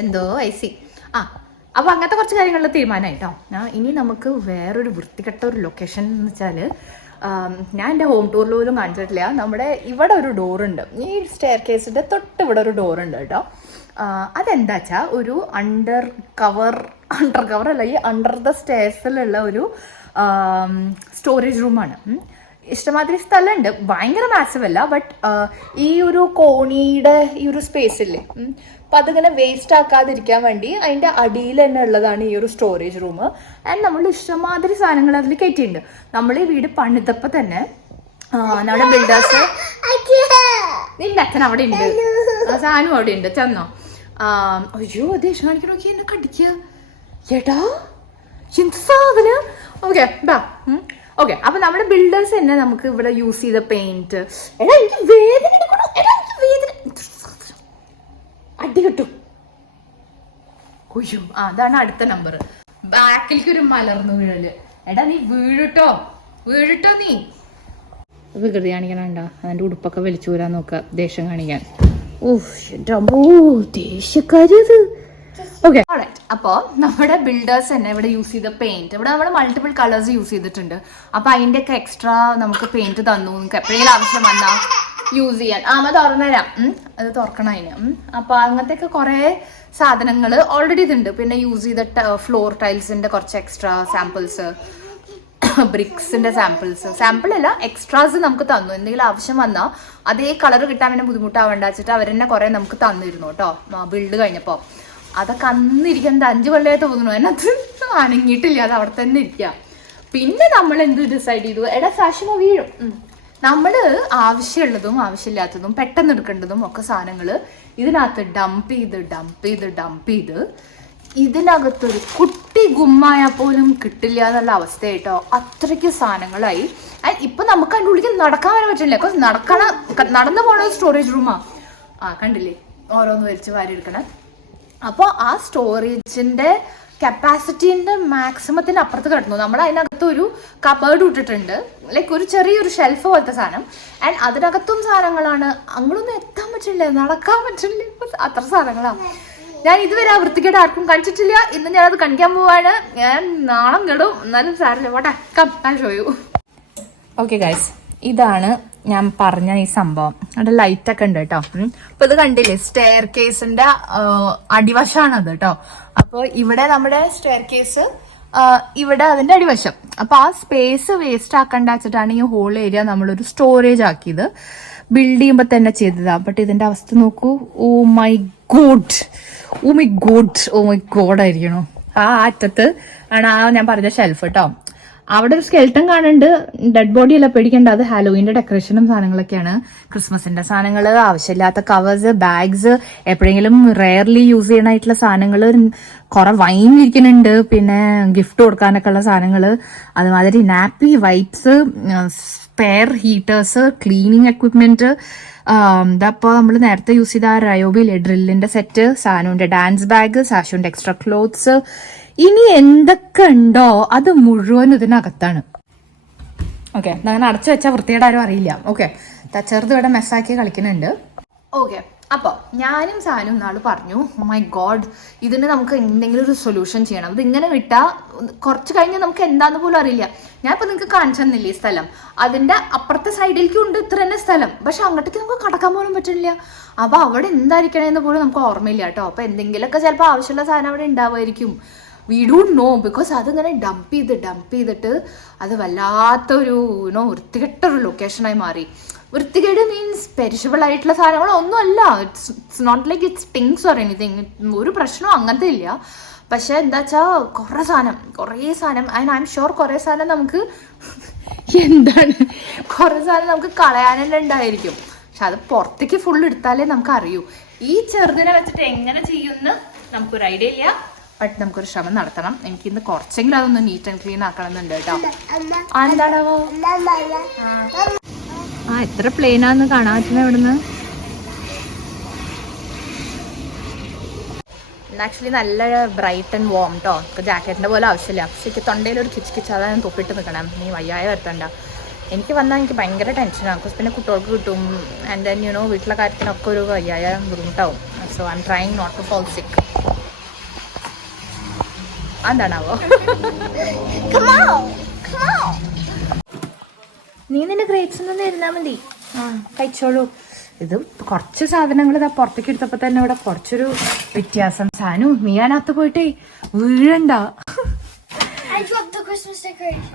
എന്തോ ഐസി. അപ്പൊ അങ്ങനത്തെ കുറച്ച് കാര്യങ്ങളിൽ തീരുമാനമായിട്ടോ. ഇനി നമുക്ക് വേറൊരു വൃത്തികെട്ട ഒരു ലൊക്കേഷൻ എന്ന് വെച്ചാല്, ഞാൻ എൻ്റെ ഹോം ടൂറിൽ പോലും കാണിച്ചിട്ടില്ല. നമ്മുടെ ഇവിടെ ഒരു ഡോറുണ്ട്, ഈ സ്റ്റെയർ കേസിൻ്റെ തൊട്ട് ഇവിടെ ഒരു ഡോറുണ്ട് കേട്ടോ. അതെന്താ വെച്ചാൽ ഒരു അണ്ടർ കവർ അല്ല, ഈ അണ്ടർ ദ സ്റ്റെയർസിലുള്ള ഒരു സ്റ്റോറേജ് റൂമാണ്. ഇഷ്ടമാതിരി സ്ഥലമുണ്ട്, ഭയങ്കര മാസീവ് അല്ല. ബട്ട് ഈ ഒരു കോണിയുടെ ഈ ഒരു സ്പേസ് ഇല്ലേ, അപ്പം അതിങ്ങനെ വേസ്റ്റ് ആക്കാതിരിക്കാൻ വേണ്ടി അതിൻ്റെ അടിയിൽ തന്നെ ഉള്ളതാണ് ഈ ഒരു സ്റ്റോറേജ് റൂം. ആൻഡ് നമ്മൾ ഇഷ്ടമാതിരി സാധനങ്ങൾ അതിൽ കയറ്റിയിട്ടുണ്ട്. നമ്മൾ ഈ വീട് പണിതപ്പോൾ തന്നെ നമ്മുടെ ബിൽഡേഴ്സ്, നിന്റെ അച്ഛൻ അവിടെ ഉണ്ട്, സാനും അവിടെ ഉണ്ട്, ചെന്നോ. അയ്യോ ദേഷ്യം കാണിക്കണോക്കി എന്നെ കടിക്കുക. ഏട്ടാ എന്ത് സാധനം. ഓക്കെ ബാ. ഓക്കെ, അപ്പൊ നമ്മുടെ ബിൽഡേഴ്സ് തന്നെ നമുക്ക് ഇവിടെ യൂസ് ചെയ്ത പെയിന്റ്. എടാ എനിക്ക് വേദന എടുക്കണം. എടാ എനിക്ക് വേദന. അടി കിട്ടും. കുയ്യോ, അതാണ് അടുത്ത നമ്പർ. ബാക്കിലേക്ക് ഒരു മലർന്നു വീഴല്. എടാ നീ വീഴട്ടോ നീ. വികൃതി കാണിക്കണണ്ട. അതിന്റെ ഉടുപ്പൊക്കെ വലിച്ചു വരാൻ നോക്ക, ദേഷ്യം കാണിക്കാൻ. ദേഷ്യക്കാരി. ഓക്കെ, അപ്പോ നമ്മുടെ ബിൽഡേഴ്സ് തന്നെ ഇവിടെ യൂസ് ചെയ്ത പെയിന്റ്, ഇവിടെ നമ്മൾ മൾട്ടിപ്പിൾ കളേഴ്സ് യൂസ് ചെയ്തിട്ടുണ്ട്. അപ്പൊ അതിന്റെ ഒക്കെ എക്സ്ട്രാ നമുക്ക് പെയിന്റ് തന്നു. നിങ്ങൾക്ക് എപ്പോഴെങ്കിലും ആവശ്യം വന്നാൽ യൂസ് ചെയ്യാൻ. അത് തുറന്നുതരാം. അത് തുറക്കണം അതിന്. അപ്പൊ അങ്ങനത്തെ ഒക്കെ കുറെ സാധനങ്ങൾ ഓൾറെഡി ഇതുണ്ട്. പിന്നെ യൂസ് ചെയ്ത ഫ്ലോർ ടൈൽസിന്റെ കുറച്ച് എക്സ്ട്രാ സാമ്പിൾസ്, ബ്രിക്സിന്റെ സാമ്പിൾ അല്ല, എക്സ്ട്രാസ് നമുക്ക് തന്നു. എന്തെങ്കിലും ആവശ്യം വന്നാൽ അതേ കളർ കിട്ടാൻ പിന്നെ ബുദ്ധിമുട്ടാവേണ്ട വെച്ചിട്ട് അവരെന്നെ കുറെ നമുക്ക് തന്നിരുന്നു കേട്ടോ ബിൽഡ് കഴിഞ്ഞപ്പോ. അതൊക്കെ അന്നിരിക്കുന്നത് 5 കൊല്ലമേ തോന്നുന്നു. അതിനകത്ത് അനങ്ങിയിട്ടില്ല, അത് അവിടെ തന്നെ ഇരിക്കുക. പിന്നെ നമ്മൾ എന്ത് ഡിസൈഡ് ചെയ്തു, എടാ സാഷിമ വീഴും. നമ്മള് ആവശ്യമുള്ളതും ആവശ്യമില്ലാത്തതും പെട്ടെന്ന് എടുക്കേണ്ടതും ഒക്കെ സാധനങ്ങൾ ഇതിനകത്ത് ഡംപ് ചെയ്ത് ഇതിനകത്തൊരു കുട്ടി ഗുമ്മായ പോലും കിട്ടില്ല എന്നുള്ള അവസ്ഥയായിട്ടോ. അത്രയ്ക്ക് സാധനങ്ങളായി. ഇപ്പൊ നമുക്ക് അതിൻ്റെ ഉള്ളിൽ നടക്കാൻ വരാൻ പറ്റില്ല. നടന്നു പോണ സ്റ്റോറേജ് റൂമാ. കണ്ടില്ലേ, ഓരോന്ന് വലിച്ച് വാരി എടുക്കണം. അപ്പോൾ ആ സ്റ്റോറേജിന്റെ കപ്പാസിറ്റിന്റെ മാക്സിമത്തിന് അപ്പുറത്ത് കിടന്നു. നമ്മൾ അതിനകത്ത് ഒരു കബേർഡ് ഇട്ടിട്ടുണ്ട്, ലൈക്ക് ഒരു ചെറിയൊരു ഷെൽഫ് പോലത്തെ സാധനം. ആൻഡ് അതിനകത്തും സാധനങ്ങളാണ്. അങ്ങോട്ടൊന്നും എത്താൻ പറ്റില്ല, നടക്കാൻ പറ്റില്ല, അത്ര സാധനങ്ങളാണ്. ഞാൻ ഇതുവരെ ആ വൃത്തികേട് ആർക്കും കാണിച്ചിട്ടില്ല. ഇന്ന് ഞാനത് കാണിക്കാൻ പോവാണ്. ഞാൻ നാളം കെടും, എന്നാലും സാരമില്ല. പോട്ടെ, come show you. Okay guys, ഇതാണ് ഞാൻ പറഞ്ഞ ഈ സംഭവം. അവിടെ ലൈറ്റ് ഒക്കെ ഉണ്ട് കേട്ടോ. അപ്പൊ ഇത് കണ്ടില്ലേ, സ്റ്റെയർ കേസിന്റെ അടിവശമാണത് കേട്ടോ. അപ്പൊ ഇവിടെ നമ്മുടെ സ്റ്റെയർ കേസ്, ഇവിടെ അതിന്റെ അടിവശം. അപ്പൊ ആ സ്പേസ് വേസ്റ്റ് ആക്കണ്ട വെച്ചിട്ടാണ് ഈ ഹോൾ ഏരിയ നമ്മളൊരു സ്റ്റോറേജ് ആക്കിയത്. ബിൽഡ് ചെയ്യുമ്പോ തന്നെ ചെയ്തതാ. ബട്ട് ഇതിന്റെ അവസ്ഥ നോക്കൂ. ഓ മൈ ഗോഡ് ആയിരിക്കണോ. ആ അറ്റത്ത് ആണ് ആ ഞാൻ പറഞ്ഞ ഷെൽഫ് കേട്ടോ. അവിടെ ഒരു സ്കെൽട്ടൺ കാണുന്നുണ്ട്. ഡെഡ് ബോഡി അല്ല, പേടിക്കണ്ട. അത് ഹാലോവീന്റെ ഡെക്കറേഷനും സാധനങ്ങളൊക്കെയാണ്. ക്രിസ്മസിന്റെ സാധനങ്ങൾ, ആവശ്യമില്ലാത്ത കവേഴ്സ്, ബാഗ്സ്, എപ്പോഴെങ്കിലും റെയർലി യൂസ് ചെയ്യണായിട്ടുള്ള സാധനങ്ങൾ, കുറെ വൈൻ ഇരിക്കുന്നുണ്ട്, പിന്നെ ഗിഫ്റ്റ് കൊടുക്കാനൊക്കെ ഉള്ള സാധനങ്ങൾ, അതുമാതിരി nappy, wipes, spare heaters, cleaning equipment. ഇതപ്പോൾ നമ്മൾ നേരത്തെ യൂസ് ചെയ്ത ആ റയോബിയിലെ ഡ്രില്ലിന്റെ സെറ്റ്, സാനുവിന്റെ ഡാൻസ് ബാഗ്, സാഷുവിന്റെ എക്സ്ട്രാ ക്ലോത്ത്സ്, ഇനി എന്തൊക്കെ ഉണ്ടോ അത് മുഴുവൻ ഇതിനകത്താണ്. ഓക്കെ, അങ്ങനെ അടച്ചു വെച്ചാൽ വൃത്തിയുടെ ആരും അറിയില്ല. ഓക്കെ, ചെറുത് ഇവിടെ മെസ്സാക്കി കളിക്കുന്നുണ്ട്. ഓക്കെ, അപ്പോൾ ഞാനും സാനും നാള് പറഞ്ഞു, മൈ ഗോഡ്, ഇതിന് നമുക്ക് എന്തെങ്കിലും ഒരു സൊല്യൂഷൻ ചെയ്യണം. ഇത് ഇങ്ങനെ വിട്ടാൽ കുറച്ച് കഴിഞ്ഞ് നമുക്ക് എന്താന്ന് പോലും അറിയില്ല. ഞാൻ ഇപ്പൊ നിങ്ങൾക്ക് കാണിച്ചു തന്നില്ലേ ഈ സ്ഥലം, അതിന്റെ അപ്പുറത്തെ സൈഡിലേക്കും ഉണ്ട് ഇത്ര തന്നെ സ്ഥലം. പക്ഷെ അങ്ങോട്ടേക്ക് നമുക്ക് കടക്കാൻ പോലും പറ്റില്ല. അപ്പൊ അവിടെ എന്തായിരിക്കണേന്ന് പോലും നമുക്ക് ഓർമ്മയില്ല കേട്ടോ. അപ്പൊ എന്തെങ്കിലുമൊക്കെ ചിലപ്പോൾ ആവശ്യമുള്ള സാധനം അവിടെ ഉണ്ടാവുമായിരിക്കും. വി ഡോണ്ട് നോ, ബിക്കോസ് അതിങ്ങനെ ഡംപ് ചെയ്തിട്ട് അത് വല്ലാത്തൊരു വൃത്തികെട്ടൊരു ലൊക്കേഷനായി മാറി. വൃത്തികേട് മീൻസ് പെരിഷബിൾ ആയിട്ടുള്ള സാധനങ്ങളൊന്നും അല്ല. It's not like it stings or anything. ഒരു പ്രശ്നവും അങ്ങനത്തെ ഇല്ല. പക്ഷെ എന്താ വെച്ചാൽ കുറേ സാധനം ആൻഡ് ഐ എം ഷുവർ കുറേ സാധനം നമുക്ക് നമുക്ക് കളയാനെല്ലാം ഉണ്ടായിരിക്കും. പക്ഷെ അത് പുറത്തേക്ക് ഫുൾ എടുത്താലേ നമുക്ക് അറിയൂ. ഈ ചെറുതിനെ വെച്ചിട്ട് എങ്ങനെ ചെയ്യുമെന്ന് നമുക്കൊരു ഐഡിയ ഇല്ല. ബട്ട് നമുക്കൊരു ശ്രമം നടത്തണം. എനിക്കിന്ന് കുറച്ചെങ്കിലും അതൊന്ന് നീറ്റ് ആൻഡ് ക്ലീൻ ആക്കണമെന്നുണ്ട് കേട്ടോ. എന്താണാവോ എത്ര പ്ലെയിനാന്ന് കാണാൻ പറ്റുന്ന ഇവിടുന്ന്. ആക്ച്വലി നല്ല ബ്രൈറ്റ് ആൻഡ് വോം കേട്ടോ. ജാക്കറ്റിന്റെ പോലെ ആവശ്യമില്ല. പക്ഷെ എനിക്ക് തൊണ്ടയിൽ ഒരു കിച്ച് അതാ ഞാൻ തൊപ്പിട്ട് നിൽക്കണം. നീ വയ്യായ വരുത്തണ്ട. എനിക്ക് വന്നാൽ എനിക്ക് ഭയങ്കര ടെൻഷനാണ്. ബിക്കോസ് പിന്നെ കുട്ടികൾക്ക് കിട്ടും. ആൻഡ് ദെൻ വീട്ടിലെ കാര്യത്തിനൊക്കെ ഒരു വയ്യായ ബുദ്ധിമുട്ടാവും. So I'm trying not to fall sick. എന്താണാവോ നീ നിന്റെ ഗ്രേപ്സ് ഒന്നും ഇരുന്നാ മതി. കഴിച്ചോളൂ. ഇത് കുറച്ച് സാധനങ്ങൾ ഇതാ പുറത്തേക്ക് എടുത്തപ്പോ തന്നെ ഇവിടെ കുറച്ചൊരു വ്യത്യാസം. സാനു, നീ അതിനകത്ത് പോയിട്ടേ വീഴണ്ട.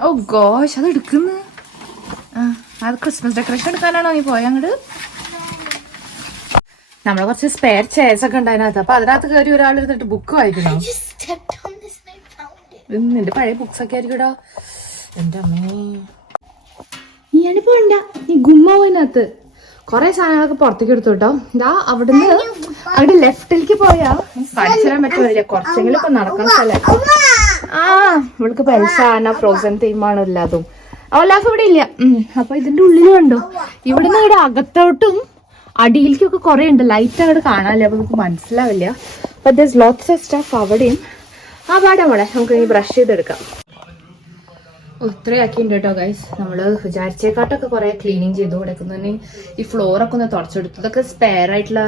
ഓ ഗോഷ്, അത് എടുക്കുന്നു. അത് ക്രിസ്മസ് ഡെക്കറേഷൻ എടുക്കാനാണോ നീ പോയ അങ്ങോട്ട്? നമ്മളെ കുറച്ച് സ്പെയർ ചെയർസ് ഒക്കെ ഉണ്ടായിരുന്നു. അപ്പൊ അതിനകത്ത് കയറി ഒരാൾ എടുത്തിട്ട് ബുക്ക് വായിക്കണോ? നിന്റെ പഴയ ബുക്സ് ഒക്കെ ആയിരിക്കൂടാ. എന്റെ അമ്മേ, നീ ആണ് പോണ്ട. നീ ഗുമ്മാവതിനകത്ത് കൊറേ സാധനങ്ങളൊക്കെ പുറത്തേക്ക് എടുത്തു കേട്ടോ. ഇതാ അവിടുന്ന് അവിടെ ലെഫ്റ്റിലേക്ക് പോയാ കാണിച്ചു തരാൻ പറ്റുന്നില്ല. കുറച്ചെങ്കിലും ഇപ്പൊ നടക്കാൻ സ്ഥലം. ഇവൾക്ക് പെൽസാന ഫ്രോസൺ തീമാണ് എല്ലാതും. ഓലാഫ് ഇവിടെ ഇല്ല. അപ്പൊ ഇതിന്റെ ഉള്ളിൽ കണ്ടോ, ഇവിടുന്ന് ഇവിടെ അകത്തോട്ടും അടിയിലേക്കൊക്കെ കുറെ ഉണ്ട്. ലൈറ്റ് അങ്ങോട്ട് കാണാനില്ല, അപ്പൊ നമുക്ക് മനസ്സിലാവില്ല. But there lots of stuff അവിടെയും. ആ പാടാ മോളെ, നമുക്ക് ഇനി ബ്രഷ് ചെയ്തെടുക്കാം. ഇത്രയാക്കിണ്ട് കേട്ടോ ഗൈസ്. നമ്മള് വിചാരിച്ചേക്കാട്ടൊക്കെ കുറെ ക്ലീനിങ് ചെയ്തു കൊടുക്കുന്നതിന്. ഈ ഫ്ലോറൊക്കെ ഒന്ന് തുടച്ചെടുത്തു. ഇതൊക്കെ സ്പെയർ ആയിട്ടുള്ള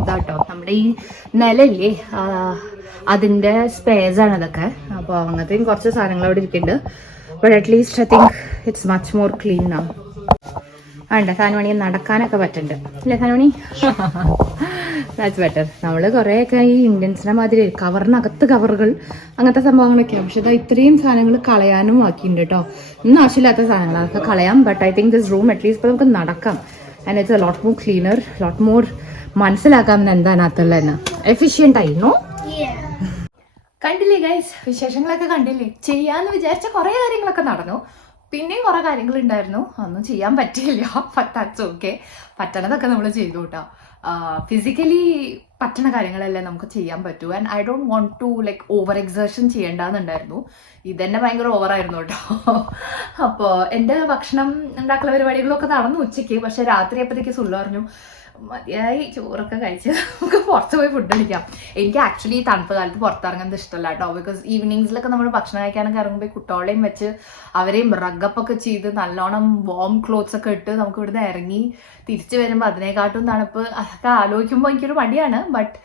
ഇതാട്ടോ, നമ്മുടെ ഈ നിലയില്ലേ അതിന്റെ സ്പെയർസ് ആണ് ഇതൊക്കെ. അപ്പൊ അങ്ങനത്തെയും കുറച്ച് സാധനങ്ങൾ അവിടെ ഇരിക്കുന്നുണ്ട്. But at least I think it's much more clean നാ. വേണ്ട സാനുമണി നടക്കാനൊക്കെ പറ്റുന്നുണ്ട് അല്ലേ സാനുമണി? That's better. നമ്മൾ കുറേയൊക്കെ ഈ ഇന്ത്യൻസിനെ മാതിരി കവറിനകത്ത് കവറുകൾ അങ്ങനത്തെ സംഭവങ്ങളൊക്കെയാണ്. പക്ഷെ ഇതാ ഇത്രയും സാധനങ്ങൾ കളയാനും ആക്കിയിട്ടുണ്ട് കേട്ടോ. ഒന്നും ആവശ്യമില്ലാത്ത സാധനങ്ങൾ അതൊക്കെ കളയാം. But I think this room at least ഇപ്പോൾ നമുക്ക് നടക്കാം. And it's a lot more cleaner, lot more മനസ്സിലാക്കാം എന്താണത്തുള്ളതെന്ന്. എഫിഷ്യൻ്റ് ആയിരുന്നു. കണ്ടില്ലേ ഗൈസ്, വിശേഷങ്ങളൊക്കെ കണ്ടില്ലേ? ചെയ്യാന്ന് വിചാരിച്ച കുറേ കാര്യങ്ങളൊക്കെ നടന്നു. പിന്നെയും കുറെ കാര്യങ്ങൾ ഉണ്ടായിരുന്നു, ഒന്നും ചെയ്യാൻ പറ്റിയില്ല. പറ്റാത്ത ഓക്കെ, പറ്റണതൊക്കെ നമ്മൾ ചെയ്തു കേട്ടോ. ഫിസിക്കലി പറ്റണ കാര്യങ്ങളെല്ലാം നമുക്ക് ചെയ്യാൻ പറ്റൂ. And I don't want to like over exertion ചെയ്യേണ്ടെന്നുണ്ടായിരുന്നു. ഇതന്നെ ഭയങ്കര ഓവറായിരുന്നു കേട്ടോ. അപ്പോൾ എൻ്റെ ഭക്ഷണം ഉണ്ടാക്കുന്ന പരിപാടികളൊക്കെ നടന്നു ഉച്ചയ്ക്ക്. പക്ഷെ രാത്രി ആയപ്പോഴത്തേക്ക് സുള്ള പറഞ്ഞു മതിയായി, ചോറൊക്കെ കഴിച്ച് നമുക്ക് പുറത്ത് പോയി ഫുഡ് കഴിക്കാം. എനിക്ക് ആക്ച്വലി ഈ തണുപ്പ് കാലത്ത് പുറത്തിറങ്ങുന്നത് ഇഷ്ടമല്ല കേട്ടോ. ബിക്കോസ് ഈവനിങ്സിലൊക്കെ നമ്മൾ ഭക്ഷണം കഴിക്കാനൊക്കെ ഇറങ്ങുമ്പോൾ കുട്ടോളെയും വെച്ച് അവരെയും റഗ്ഗപ്പൊക്കെ ചെയ്ത് നല്ലോണം വാം ക്ലോത്ത്സ് ഒക്കെ ഇട്ട് നമുക്ക് ഇവിടുന്ന് ഇറങ്ങി തിരിച്ചു വരുമ്പോൾ അതിനെക്കാട്ടും തണുപ്പ് അതൊക്കെ ആലോചിക്കുമ്പോൾ എനിക്കൊരു മടിയാണ്. ബട്ട്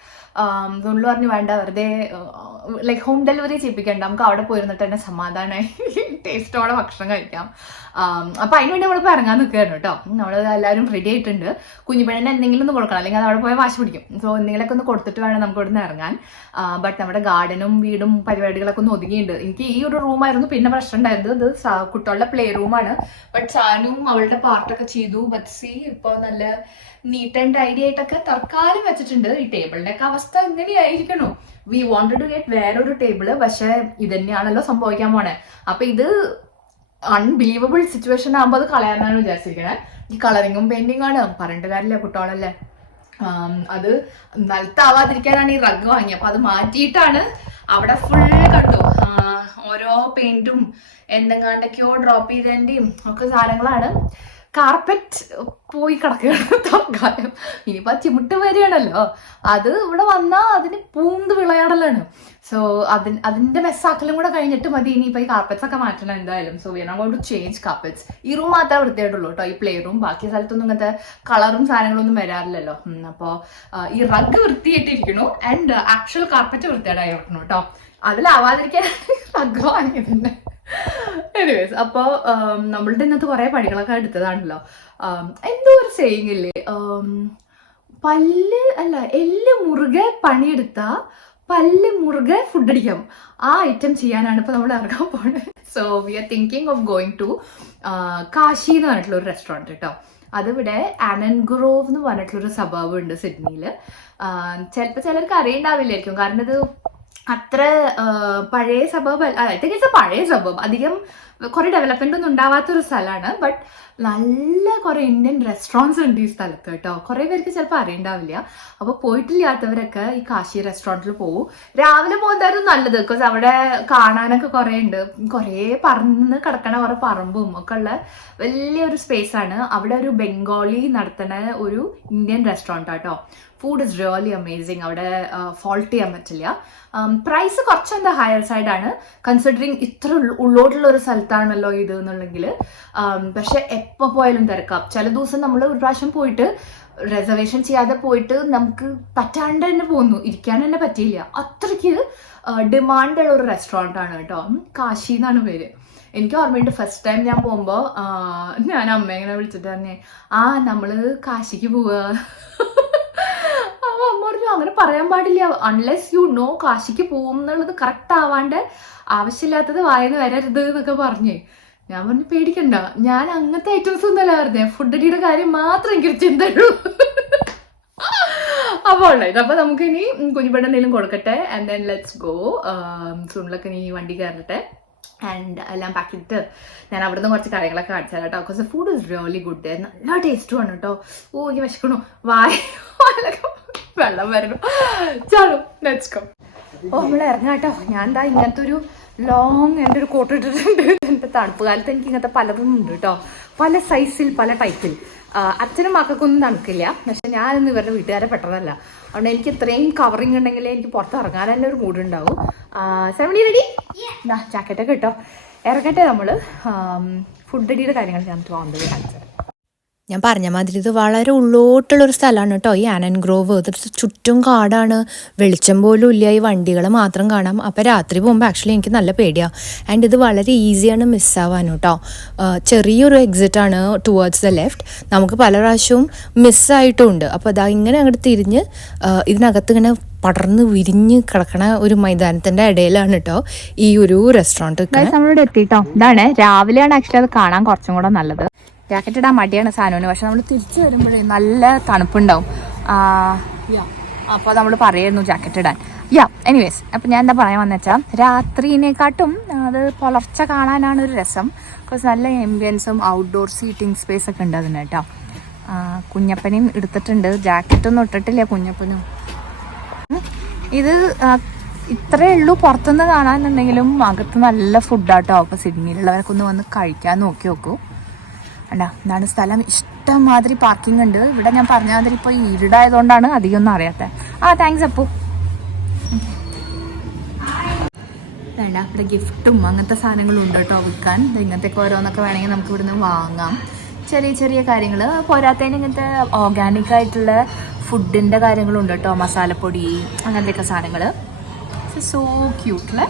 തുള്ളു പറഞ്ഞു വേണ്ട, വെറുതെ ലൈക്ക് ഹോം ഡെലിവറി ചെയ്യിപ്പിക്കണ്ട, നമുക്ക് അവിടെ പോയിരുന്നിട്ട് തന്നെ സമാധാനമായി ടേസ്റ്റോടെ ഭക്ഷണം കഴിക്കാം. അപ്പം അതിന് വേണ്ടി നമ്മളിപ്പോൾ ഇറങ്ങാൻ നിൽക്കുകയാണ് കേട്ടോ. നമ്മൾ എല്ലാവരും റെഡി ആയിട്ടുണ്ട്. കുഞ്ഞുപെണ്ണിന് എന്തെങ്കിലും ഒന്ന് കൊടുക്കണം, അല്ലെങ്കിൽ അത് അവിടെ പോയി വാശി പിടിക്കും. സോ എന്തെങ്കിലുമൊക്കെ ഒന്ന് കൊടുത്തിട്ട് വേണം നമുക്ക് ഇവിടെ നിന്ന് ഇറങ്ങാൻ. ബട്ട് നമ്മുടെ ഗാർഡനും വീടും പരിപാടികളൊക്കെ ഒന്ന് ഒതുങ്ങിയിട്ടുണ്ട്. എനിക്ക് ഈ ഒരു റൂമായിരുന്നു പിന്നെ പ്രശ്നം ഉണ്ടായിരുന്നത്. ഇത് കുട്ടികളുടെ പ്ലേ റൂമാണ്. ബട്ട് സാനും അവളുടെ പാർട്ടൊക്കെ ചെയ്തു. ബട്ട് സി ഇപ്പോൾ നല്ല നീറ്റ് ആൻഡ് ടൈഡി ആയിട്ടൊക്കെ തൽക്കാലം വെച്ചിട്ടുണ്ട്. ഈ ടേബിളിന്റെ ഒക്കെ അവസ്ഥ എങ്ങനെയായിരിക്കണോ? വി വാണ്ടഡ് ടു ഗെറ്റ് വേറൊരു ടേബിള്, പക്ഷെ ഇതന്നെയാണല്ലോ സംഭവിക്കാൻ പോണേ. അപ്പൊ ഇത് അൺബിലീവബിൾ സിറ്റുവേഷൻ ആകുമ്പോൾ അത് കളയാനാണ് വിചാരിച്ചിരിക്കണേ. ഈ കളറിങ്ങും പെയിന്റിംഗ് ആണ്, പറഞ്ഞിട്ട് കാര്യമില്ല, കുട്ടോളല്ലേ. അത് നിലത്താവാതിരിക്കാനാണ് ഈ റഗ് വാങ്ങിയത്. അപ്പൊ അത് മാറ്റിയിട്ടാണ് അവിടെ ഫുൾ കണ്ടു ഓരോ പെയിന്റും എന്തെങ്കിലൊക്കെയോ ഡ്രോപ്പ് ചെയ്തതിന്റെയും ഒക്കെ സാധനങ്ങളാണ്. കാർപ്പറ്റ് പോയി കിടക്കുകയാണ് തൽക്കാലം. ഇനിയിപ്പോൾ ചിമിട്ട് വരികയാണല്ലോ, അത് ഇവിടെ വന്നാൽ അതിന് പൂന്ത് വിളയാടലാണ്. സോ അതിന്റെ മെസ്സാക്കലും കൂടെ കഴിഞ്ഞിട്ട് മതി ഇനിയിപ്പോൾ ഈ കാർപ്പറ്റ്സ് ഒക്കെ മാറ്റണം എന്തായാലും. So we are going to change carpets. ഈ റൂം മാത്രമേ വൃത്തിയായിട്ടുള്ളൂ കേട്ടോ, ഈ പ്ലേ റൂം. ബാക്കി സ്ഥലത്തൊന്നും ഇങ്ങനത്തെ കളറും സാധനങ്ങളൊന്നും വരാറില്ലല്ലോ. അപ്പോൾ ഈ റഗ് വൃത്തിയായിട്ടിരിക്കണു ആൻഡ് ആക്ച്വൽ കാർപ്പറ്റ് വൃത്തിയായിട്ടായി വെക്കണം കേട്ടോ. അതിലാവാതിരിക്കാൻ റഗ് വാങ്ങിയത് തന്നെ. എനിവേസ്, അപ്പോൾ നമ്മളുടെ ഇന്നത്തെ കുറേ പണികളൊക്കെ എടുത്തതാണല്ലോ. എന്തോ ഒരു സെയിങ് ഇല്ലേ, എല്ല് മുറുകെ പണിയെടുത്താ പല്ല് മുറുകെ ഫുഡ് അടിക്കാം. ആ ഐറ്റം ചെയ്യാനാണ് ഇപ്പൊ നമ്മൾ ഇറങ്ങാൻ പോകുന്നത്. So we are thinking of going to Kashi എന്ന് പറഞ്ഞിട്ടുള്ള ഒരു റെസ്റ്റോറൻറ്റ് കേട്ടോ. അതിവിടെ ആനൻഗ്രോവ് എന്ന് പറഞ്ഞിട്ടുള്ളൊരു സബർബ് ഉണ്ട് സിഡ്നിയിൽ. ചിലപ്പോൾ ചിലർക്ക് അറിയണ്ടാവില്ലായിരിക്കും, കാരണം ഇത് അത്ര പഴയ സബർബ് അല്ല. ഐ തിങ്ക് ഇറ്റ്സ് എ പഴയ സബർബ്. അധികം കുറെ ഡെവലപ്മെന്റ് ഒന്നും ഉണ്ടാവാത്തൊരു സ്ഥലമാണ്. ബട്ട് നല്ല കുറെ ഇന്ത്യൻ റെസ്റ്റോറൻറ്റ്സ് ഉണ്ട് ഈ സ്ഥലത്ത് കേട്ടോ. കുറെ പേർക്ക് ചിലപ്പോൾ അറിയണ്ടാവില്ല. അപ്പോൾ പോയിട്ടില്ലാത്തവരൊക്കെ ഈ കാശി റെസ്റ്റോറൻറ്റിൽ പോകും. രാവിലെ പോകുന്നതായിരുന്നു നല്ലത്, ബിക്കോസ് അവിടെ കാണാനൊക്കെ കുറേ ഉണ്ട്. കുറേ പറന്ന് കിടക്കണ കുറെ പറമ്പും ഒക്കെ ഉള്ള വലിയൊരു സ്പേസ് ആണ്. അവിടെ ഒരു ബംഗാളി നടത്തുന്ന ഒരു ഇന്ത്യൻ റെസ്റ്റോറൻറ്റ് കേട്ടോ. Food is really amazing. അവിടെ ഫോൾട്ട് ചെയ്യാൻ പറ്റില്ല. പ്രൈസ് കുറച്ചെന്താ ഹയർ സൈഡാണ്, കൺസിഡറിങ് ഇത്ര ഉള്ളോട്ടുള്ള ഒരു സ്ഥലത്താണല്ലോ ഇത് എന്നുണ്ടെങ്കിൽ. പക്ഷെ എപ്പോൾ പോയാലും തിരക്കാം. ചില ദിവസം നമ്മൾ ഒരു പ്രാവശ്യം പോയിട്ട് റിസർവേഷൻ ചെയ്യാതെ പോയിട്ട് നമുക്ക് പറ്റാണ്ട് തന്നെ പോന്നു, ഇരിക്കാൻ തന്നെ പറ്റിയില്ല. അത്രയ്ക്ക് ഡിമാൻഡുള്ള ഒരു റെസ്റ്റോറൻ്റ് ആണ് കേട്ടോ. കാശി എന്നാണ് പേര്. എനിക്ക് ഓർമ്മയുണ്ട് ഫസ്റ്റ് ടൈം ഞാൻ പോകുമ്പോൾ ഞാൻ അമ്മ ഇങ്ങനെ വിളിച്ചിട്ട് തന്നെ നമ്മൾ കാശിക്ക് പോവുക. അമ്മ പറഞ്ഞു അങ്ങനെ പറയാൻ പാടില്ല, അൺലെസ് യു നോ കാശിക്ക് പോകും എന്നുള്ളത് കറക്റ്റ് ആവാണ്ട് ആവശ്യമില്ലാത്തത് വായന വരരുത് എന്നൊക്കെ പറഞ്ഞേ. ഞാൻ പറഞ്ഞു പേടിക്കണ്ട, ഞാൻ അങ്ങനത്തെ ഐറ്റംസ് ഒന്നല്ല പറഞ്ഞേ, ഫുഡ് അടിയുടെ കാര്യം മാത്രം എനിക്കൊരു ചിന്തയുള്ളൂ. അപ്പോൾ ഉണ്ടായത്. അപ്പോൾ നമുക്ക് ഇനി കുഞ്ഞുപെണ്ണ എന്തെങ്കിലും കൊടുക്കട്ടെ ആൻഡ് ദെൻ ലെറ്റ്സ് ഗോ. സുണിലൊക്കെ ഇനി വണ്ടി കയറട്ടെ ആൻഡ് എല്ലാം പാക്ക് ചെയ്തിട്ട് ഞാൻ അവിടെ നിന്ന് കുറച്ച് കാര്യങ്ങളൊക്കെ കാണിച്ചു തരാം കേട്ടോ. Because food is really good, നല്ല ടേസ്റ്റുമാണ് കേട്ടോ. ഓ എനിക്ക് വിശക്കണു, വായൊക്കെ വെള്ളം വരണം. ചലോ ലെറ്റ്സ് ഗോ. ഓ നമ്മൾ ഇറങ്ങാം കേട്ടോ. ഞാൻ എന്താ ഇങ്ങനത്തെ ഒരു ലോങ് എൻ്റെ ഒരു കോട്ട് ഇട്ടിട്ടുണ്ട്. എൻ്റെ തണുപ്പ് കാലത്ത് എനിക്ക് ഇങ്ങനത്തെ പലതും ഉണ്ട് കേട്ടോ, പല സൈസിൽ പല ടൈപ്പിൽ. അച്ഛനും മക്കൾക്കൊന്നും തണുക്കില്ല, പക്ഷെ ഞാനൊന്നും ഇവരുടെ വീട്ടുകാരെ പെട്ടതല്ല. അതുകൊണ്ട് എനിക്ക് ഇത്രയും കവറിങ് ഉണ്ടെങ്കിലേ എനിക്ക് പുറത്ത് ഇറങ്ങാൻ തന്നെ ഒരു മൂഡ് ഉണ്ടാവും. 70 റെഡി? ജാക്കറ്റൊക്കെ ഇട്ടോ, ഇറങ്ങട്ടെ. നമ്മൾ ഫുഡ് അടിയുടെ കാര്യങ്ങൾ ഞാൻ തോന്നുന്നത് കാണിച്ചത്. ഞാൻ പറഞ്ഞ മാതിരി ഇത് വളരെ ഉള്ളോട്ടുള്ളൊരു സ്ഥലമാണ് കേട്ടോ, ഈ ആനൻ ഗ്രോവ്. ഇത് ചുറ്റും കാടാണ്, വെളിച്ചം പോലും ഇല്ല, ഈ വണ്ടികൾ മാത്രം കാണാം. അപ്പോൾ രാത്രി പോകുമ്പോൾ ആക്ച്വലി എനിക്ക് നല്ല പേടിയാണ്. ആൻഡ് ഇത് വളരെ ഈസിയാണ് മിസ്സാവാൻ കേട്ടോ. ചെറിയൊരു എക്സിറ്റാണ് ടുവേർഡ്സ് ദ ലെഫ്റ്റ്. നമുക്ക് പല പ്രാവശ്യവും മിസ്സായിട്ടുമുണ്ട്. അപ്പോൾ അതാ ഇങ്ങനെ അങ്ങോട്ട് തിരിഞ്ഞ് ഇതിനകത്ത് ഇങ്ങനെ പടർന്ന് വിരിഞ്ഞ് കിടക്കണ ഒരു മൈതാനത്തിൻ്റെ ഇടയിലാണ് കേട്ടോ ഈ ഒരു റെസ്റ്റോറൻറ്റ്. നമ്മളിവിടെ എത്തിട്ടോ. ഇതാണ് രാവിലെയാണ് ആക്ച്വലി അത് കാണാൻ കുറച്ചും കൂടെ നല്ലത്. ജാക്കറ്റ് ഇടാൻ മടിയാണ് സാനുവിന്, പക്ഷെ നമ്മൾ തിരിച്ചു വരുമ്പോഴേ നല്ല തണുപ്പുണ്ടാവും. അപ്പോൾ നമ്മൾ പറയായിരുന്നു ജാക്കറ്റ് ഇടാൻ. എനിവേസ്, അപ്പം ഞാൻ എന്താ പറയാൻ വന്നു വെച്ചാൽ, രാത്രിനെക്കാട്ടും അത് പുലർച്ചെ കാണാനാണ് ഒരു രസം. ബിക്കോസ് നല്ല ആംബിയൻസും ഔട്ട്ഡോർ സീറ്റിംഗ് സ്പേസ് ഒക്കെ ഉണ്ട് അതിന് കേട്ടോ. കുഞ്ഞപ്പനെയും എടുത്തിട്ടുണ്ട്, ജാക്കറ്റൊന്നും ഇട്ടിട്ടില്ല കുഞ്ഞപ്പനും. ഇത് ഇത്രയേ ഉള്ളൂ പുറത്തുനിന്ന് കാണാനുണ്ടെങ്കിലും അകത്ത് നല്ല ഫുഡാട്ടോ. അപ്പോൾ സിഡ്നിയിലുള്ളവരൊക്കെ ഒന്ന് വന്ന് കഴിക്കാൻ നോക്കൂ. അല്ല, ഇതാണ് സ്ഥലം. ഇഷ്ടംമാതിരി പാർക്കിംഗ് ഉണ്ട് ഇവിടെ. ഞാൻ പറഞ്ഞ മാതിരി ഇപ്പോൾ ഇരുടായതുകൊണ്ടാണ് അധികം ഒന്നും അറിയാത്തത്. താങ്ക്സ് അപ്പു. വേണ്ട, ഇവിടെ ഗിഫ്റ്റും അങ്ങനത്തെ സാധനങ്ങളും ഉണ്ട് കേട്ടോ വിൽക്കാൻ. ഇങ്ങനത്തെയൊക്കെ ഓരോന്നൊക്കെ വേണമെങ്കിൽ നമുക്ക് ഇവിടുന്ന് വാങ്ങാം. ചെറിയ ചെറിയ കാര്യങ്ങൾ. പോരാത്തതിന് ഇങ്ങനത്തെ ഓർഗാനിക് ആയിട്ടുള്ള ഫുഡിൻ്റെ കാര്യങ്ങളുണ്ട് കേട്ടോ, മസാലപ്പൊടി അങ്ങനത്തെയൊക്കെ സാധനങ്ങൾ. So cute.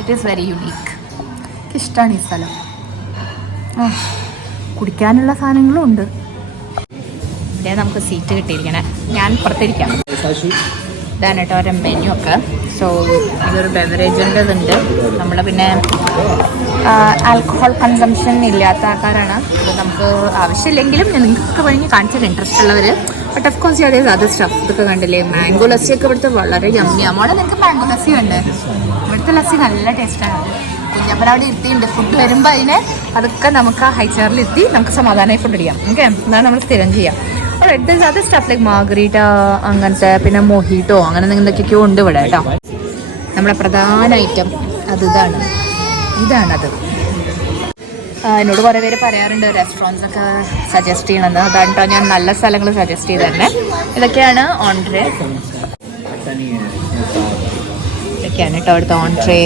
It is very unique. എനിക്കിഷ്ടമാണ് ഈ സ്ഥലം. കുടിക്കാനുള്ള സാധനങ്ങളും ഉണ്ട്. ഇവിടെ നമുക്ക് സീറ്റ് കിട്ടിയിരിക്കണേ. ഞാൻ പുറത്തിരിക്കാം. ഇതാണ് കേട്ടോ ഒരു മെനു ഒക്കെ. സോ ഇതൊരു ബെവറേജിൻ്റെ ഇതുണ്ട്. നമ്മൾ പിന്നെ ആൽക്കഹോൾ കൺസംഷൻ ഇല്ലാത്ത ആൾക്കാരാണ്. അത് നമുക്ക് ആവശ്യമില്ലെങ്കിലും നിങ്ങൾക്ക് വേണമെങ്കിൽ കാണിച്ചാൽ ഇൻട്രസ്റ്റ് ഉള്ളവർ. ബട്ട് ഓഫ് കോഴ്സ് യാർ അത് സ്റ്റഫ്. ഇതൊക്കെ കണ്ടില്ലേ, മാംഗോ ലസ്സിയൊക്കെ ഇവിടുത്തെ വളരെ യമ്മിയാണ്. മോളെ നിനക്ക് മാംഗോ ലസ്സി ഉണ്ട്. ഇവിടുത്തെ ലസ്സി നല്ല ടേസ്റ്റാണ്. കുഞ്ഞപ്പൻ അവിടെ ഇരുത്തിയുണ്ട്. ഫുഡ് വരുമ്പോൾ അതിനെ അതൊക്കെ നമുക്ക് ആ ഹൈ ചെയറിൽ ഇരുത്തി നമുക്ക് സമാധാനമായി ഫുഡ് അടിക്കാം. ഓക്കെ, അതാണ് നമ്മൾ സ്ഥിരം ചെയ്യാം. അത് സ്റ്റഫ് ലൈക്ക് മാർഗരീറ്റ അങ്ങനത്തെ, പിന്നെ മൊഹിറ്റോ അങ്ങനെ എന്തൊക്കെയോ ഉണ്ട് ഇവിടെ കേട്ടോ. നമ്മുടെ പ്രധാന ഐറ്റം ഇതാണത്. എന്നോട് കുറേ പേര് പറയാറുണ്ട് റെസ്റ്റോറൻറ്റ്സ് ഒക്കെ സജസ്റ്റ് ചെയ്യണമെന്ന്. അതാണ് കേട്ടോ ഞാൻ നല്ല സ്ഥലങ്ങൾ സജസ്റ്റ് ചെയ്ത് തന്നെ. ഇതൊക്കെയാണ് ഓൺട്രേ. ഇതൊക്കെയാണ് കേട്ടോ അവിടുത്തെ ഓൺട്രേ.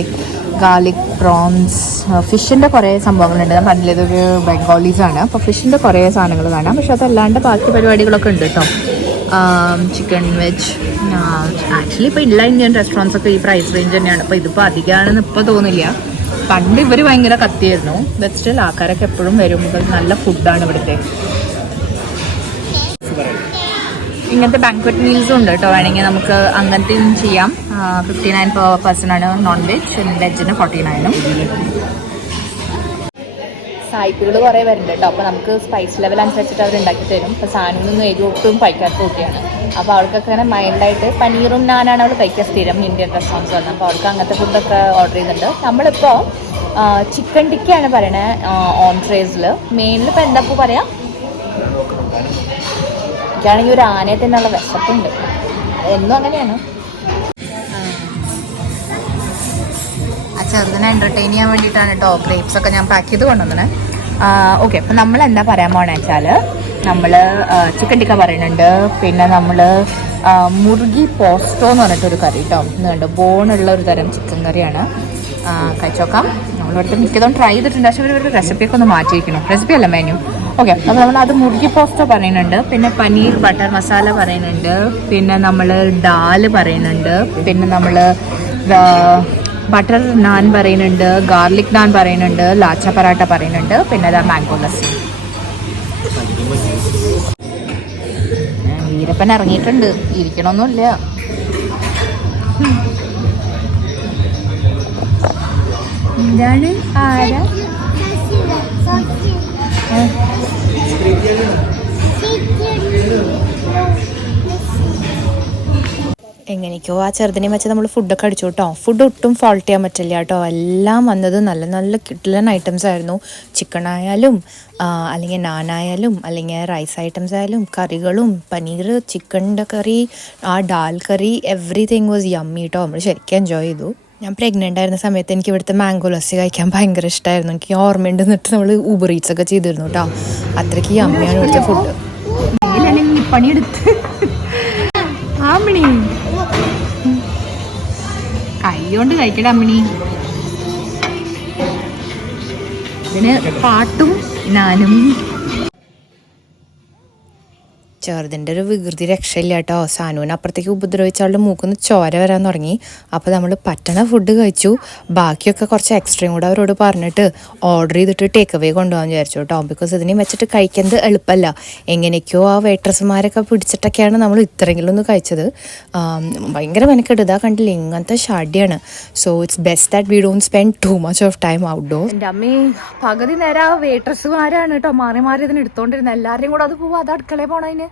ഗാർലിക് പ്രോൺസ്, ഫിഷിൻ്റെ കുറേ സംഭവങ്ങളുണ്ട്. ഞാൻ പറഞ്ഞില്ല ഇതൊരു ബംഗാളീസാണ്. അപ്പോൾ ഫിഷിൻ്റെ കുറേ സാധനങ്ങൾ കാണാം. പക്ഷെ അതല്ലാണ്ട് ബാക്കി പരിപാടികളൊക്കെ ഉണ്ട് കേട്ടോ. Chicken veg. ആക്ച്വലി ഇപ്പോൾ ഉള്ള ഇന്ത്യൻ റെസ്റ്റോറൻറ്റ്സ് ഒക്കെ ഈ പ്രൈസ് റേഞ്ച് തന്നെയാണ്. അപ്പോൾ ഇതിപ്പോൾ അധികമാണെന്ന് ഇപ്പോൾ തോന്നില്ല. പണ്ട് ഇവർ ഭയങ്കര കത്തിയായിരുന്നു. ബട്ട് സ്റ്റിൽ ആൾക്കാരൊക്കെ എപ്പോഴും വരും. നല്ല ഫുഡാണ് ഇവിടുത്തെ. ഇങ്ങനത്തെ ബാങ്ക്വറ്റ് മീൽസും ഉണ്ട് കേട്ടോ. വേണമെങ്കിൽ നമുക്ക് അങ്ങനത്തെയും ചെയ്യാം. 59 per person ആണ് നോൺ വെജ്. വെജിന് 49. സായിപ്പുകൾ കുറേ വരുന്നുണ്ട് കേട്ടോ. അപ്പോൾ നമുക്ക് സ്പൈസ് ലെവൽ അനുസരിച്ചിട്ട് അവർ ഉണ്ടാക്കി തരും. ഇപ്പോൾ സാധനമൊന്നും എരിവ് ഒട്ടും കഴിക്കാത്ത കുട്ടിയാണ്. അപ്പോൾ അവൾക്കൊക്കെ അങ്ങനെ മൈൽഡായിട്ട് പനീറും നാനാണ് അവൾ കഴിക്കുക സ്ഥിരം ഇന്ത്യൻ റെസ്റ്റോറൻറ്റ്സ് വന്നത്. അപ്പോൾ അവൾക്ക് അങ്ങനത്തെ ഫുഡൊക്കെ ഓർഡർ ചെയ്തിട്ടുണ്ട്. നമ്മളിപ്പോൾ ചിക്കൻ ടിക്കയാണ് പറയണേ ഓൺട്രേസിൽ. മെയിനിൽ ഇപ്പോൾ എന്താ ഇപ്പോൾ പറയാം, എനിക്കാണെങ്കിൽ ഒരു ആനയെ തന്നെയുള്ള വിശപ്പുണ്ട്. എന്നും അങ്ങനെയാണ്. ആ ചെറുതിനെ എൻ്റർടൈൻ ചെയ്യാൻ വേണ്ടിയിട്ടാണ് കേട്ടോ ഗ്രേപ്സ് ഒക്കെ ഞാൻ പാക്ക് ചെയ്ത് കൊണ്ടുവന്നത്. ഓക്കെ, അപ്പം നമ്മൾ എന്താ പറയാൻ പോകണമെന്ന് വെച്ചാൽ, നമ്മൾ ചിക്കൻ ടിക്ക പറയുന്നുണ്ട്. പിന്നെ നമ്മൾ മുറുകി പോസ്റ്റോ എന്ന് പറഞ്ഞിട്ടൊരു കറി കേട്ടോ. ഇന്നുണ്ട് ബോണുള്ള ഒരു തരം ചിക്കൻ കറിയാണ്. കഴിച്ചോക്കാം. നമ്മളിവിടുത്തെ മിക്കതും ട്രൈ ചെയ്തിട്ടുണ്ട്. പക്ഷേ ഇവരുടെ റെസിപ്പിയൊക്കെ ഒന്ന് മാറ്റിയിരിക്കണം. റെസിപ്പി അല്ല മെനു. ഓക്കെ, അപ്പോൾ നമ്മൾ അത് മുറുകി പോസ്റ്റോ പറയുന്നുണ്ട്. പിന്നെ പനീർ ബട്ടർ മസാല പറയുന്നുണ്ട്. പിന്നെ നമ്മൾ ഡാൽ പറയുന്നുണ്ട്. പിന്നെ നമ്മൾ ബട്ടർ നാൻ പറയുന്നുണ്ട്. ഗാർലിക് നാൻ പറയുന്നുണ്ട്. ലാച്ച പറാട്ട പറയുന്നുണ്ട്. പിന്നെ അതാ മാംഗോ ലസ്സി. വീരപ്പൻ ഇറങ്ങിയിട്ടുണ്ട്. ഇരിക്കണമൊന്നുമില്ല. എന്താണ് ആരാ എങ്ങനെയൊക്കെയോ ആ ചെറുതിനെ വെച്ച് നമ്മൾ ഫുഡൊക്കെ അടിച്ചു കേട്ടോ. ഫുഡ് ഒട്ടും ഫോൾട്ട് ചെയ്യാൻ പറ്റില്ല കേട്ടോ. എല്ലാം വന്നത് നല്ല നല്ല കിട്ടലൻ ഐറ്റംസ് ആയിരുന്നു. ചിക്കൻ ആയാലും അല്ലെങ്കിൽ നാനായാലും അല്ലെങ്കിൽ റൈസ് ഐറ്റംസ് ആയാലും കറികളും പനീർ, ചിക്കൻ്റെ കറി, ആ ഡാൽ കറി, എവറിതിങ് വാസ് യമ്മി കേട്ടോ. നമ്മൾ ശരിക്കും എൻജോയ് ചെയ്തു. ഞാൻ പ്രഗ്നൻ്റ് ആയിരുന്ന സമയത്ത് എനിക്ക് ഇവിടുത്തെ മാംഗോ ലസ്സി കഴിക്കാൻ ഭയങ്കര ഇഷ്ടമായിരുന്നു. എനിക്ക് ഓർമ്മയുണ്ട്. എന്നിട്ട് നമ്മൾ ഊബർ ഈറ്റ്സ് ഒക്കെ ചെയ്തിരുന്നു കേട്ടോ. അത്രയ്ക്ക് അമ്മയാണ് ഇവിടുത്തെ ഫുഡ്. പണിയെടുത്ത് ആമിണി കൈകൊണ്ട് കഴിക്കട അമ്മിണി. ഇതിന് പാട്ടും ഞാനും. ചെറുതിൻ്റെ ഒരു വികൃതി രക്ഷയില്ല കേട്ടോ. സാനുവിനെ അപ്പുറത്തേക്ക് ഉപദ്രവിച്ചാളുടെ മൂക്കൊന്ന് ചോര വരാൻ തുടങ്ങി. അപ്പോൾ നമ്മൾ പറ്റണ ഫുഡ് കഴിച്ചു. ബാക്കിയൊക്കെ കുറച്ച് എക്സ്ട്രയും കൂടെ അവരോട് പറഞ്ഞിട്ട് ഓർഡർ ചെയ്തിട്ട് ടേക്ക് അവേ കൊണ്ടുപോകാൻ വിചാരിച്ചു കേട്ടോ. ബിക്കോസ് ഇതിനെ വെച്ചിട്ട് കഴിക്കുന്നത് എളുപ്പമല്ല. എങ്ങനെയൊക്കെയോ ആ വെയിട്രസ്മാരൊക്കെ പിടിച്ചിട്ടൊക്കെയാണ് നമ്മൾ ഇത്രയെങ്കിലും ഒന്ന് കഴിച്ചത്. ഭയങ്കര മെനക്കെട്ട്. ഇതാ കണ്ടില്ല, ഇങ്ങനത്തെ ഷാഡിയാണ്. So it's best that we don't spend too much of time outdoor. എൻ്റെ അമ്മേ പകുതി നേരം ആ വെയിട്രസ്സുമാരാണ് കേട്ടോ മാറി മാറി ഇതിന് എടുത്തോണ്ടിരുന്നത്. എല്ലാവരെയും കൂടെ അത് പോവാ, അത് അടുക്കളയിൽ പോണതിന്.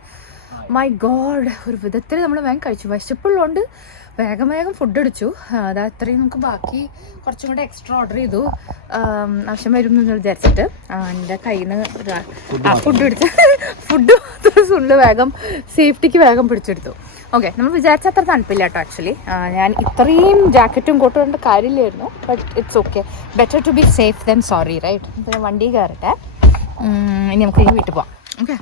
മൈ ഗോഡ്, ഒരു വിധത്തിൽ നമ്മൾ വേഗം കഴിച്ചു. വിശപ്പുള്ളതുകൊണ്ട് വേഗം വേഗം ഫുഡ് അടിച്ചു. അതാ അത്രയും നമുക്ക് ബാക്കി കുറച്ചും കൂടെ എക്സ്ട്രാ ഓർഡർ ചെയ്തു. ആവശ്യം വരും എന്ന് വിചാരിച്ചിട്ട് എൻ്റെ കയ്യിൽ നിന്ന് ഫുഡ് പിടിച്ച് ഫുഡ് സുള്ളു വേഗം സേഫ്റ്റിക്ക് വേഗം പിടിച്ചെടുത്തു. ഓക്കെ, നമ്മൾ വിചാരിച്ച അത്ര തണുപ്പില്ല കേട്ടോ. ആക്ച്വലി ഞാൻ ഇത്രയും ജാക്കറ്റും കോട്ടും കൊണ്ട് കാര്യമില്ലായിരുന്നു. But it's okay, better to be safe than sorry, right? പിന്നെ വണ്ടി കയറട്ടെ, ഇനി നമുക്ക് ഈ വീട്ടിൽ പോവാം. ഓക്കെ.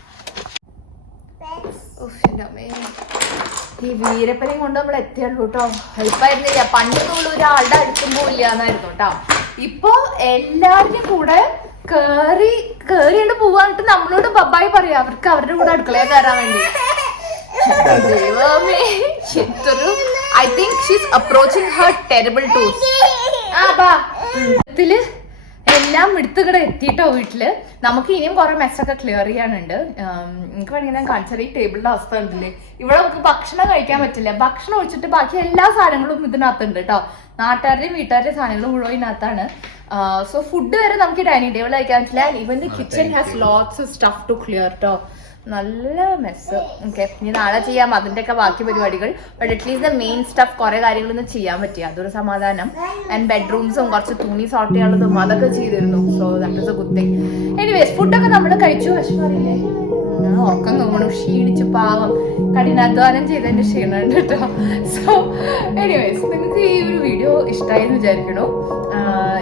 ഈ വീരപ്പനെയും കൊണ്ട് നമ്മൾ എത്തിയുള്ളൂ കേട്ടോ. ഹെൽപ്പായിരുന്നില്ല. പണ്ട് നമ്മൾ ഒരാളുടെ അടുത്തുമ്പോൾ ഇല്ല എന്നായിരുന്നു കേട്ടോ. ഇപ്പൊ എല്ലാവരുടെയും കൂടെ കേറിയോണ്ട് പോവാന്നിട്ട് നമ്മളോട് ബബായി പറയാം. അവർക്ക് അവരുടെ കൂടെ അടുക്കളയിൽ കയറാൻ വേണ്ടി. ദൈവമേ, എന്തൊരു I think she's approaching Har terrible two's. എല്ലാം എടുത്തുകൂടെ എത്തിയിട്ടോ വീട്ടില്. നമുക്ക് ഇനിയും കുറെ മെസ്സൊക്കെ ക്ലിയർ ചെയ്യാനുണ്ട്. എനിക്ക് വേണമെങ്കിൽ ഞാൻ കാണിച്ചാൽ ഈ ടേബിളിന്റെ അവസ്ഥ ഉണ്ടല്ലേ, ഇവിടെ നമുക്ക് ഭക്ഷണം കഴിക്കാൻ പറ്റില്ല. ഭക്ഷണം ഒഴിച്ചിട്ട് ബാക്കി എല്ലാ സാധനങ്ങളും ഇതിനകത്തുണ്ട് കേട്ടോ. നാട്ടുകാരുടെയും വീട്ടുകാരുടെയും സാധനങ്ങൾ മുഴുവൻ ഇതിനകത്താണ്. സോ ഫുഡ് വരെ നമുക്ക് ഡൈനിങ് ടേബിൾ കഴിക്കാൻ പറ്റില്ല. Even the kitchen has lots of stuff to clear കേട്ടോ. നല്ല മെസ്സ്. ഓക്കെ, ഇനി നാളെ ചെയ്യാം അതിൻ്റെയൊക്കെ ബാക്കി പരിപാടികൾ. But at least the main stuff കുറേ കാര്യങ്ങളൊന്നും ചെയ്യാൻ പറ്റി, അതൊരു സമാധാനം. ആൻഡ് ബെഡ്റൂംസും കുറച്ച് തുണി സോർട്ട് ചെയ്യാനുള്ളതും അതൊക്കെ ചെയ്തിരുന്നു. So that is A good thing. Anyways ഫുഡൊക്കെ നമ്മൾ കഴിച്ചു. പക്ഷെ അറിയില്ലേ, ഉറക്കം തോന്നണം, ക്ഷീണിച്ചു പാവം, കഠിനാധ്വാനം ചെയ്തതിൻ്റെ ക്ഷീണമുണ്ട് കേട്ടോ. സോ എനിവേസ് നിങ്ങൾക്ക് ഈ ഒരു വീഡിയോ ഇഷ്ടമായെന്ന് വിചാരിക്കണു.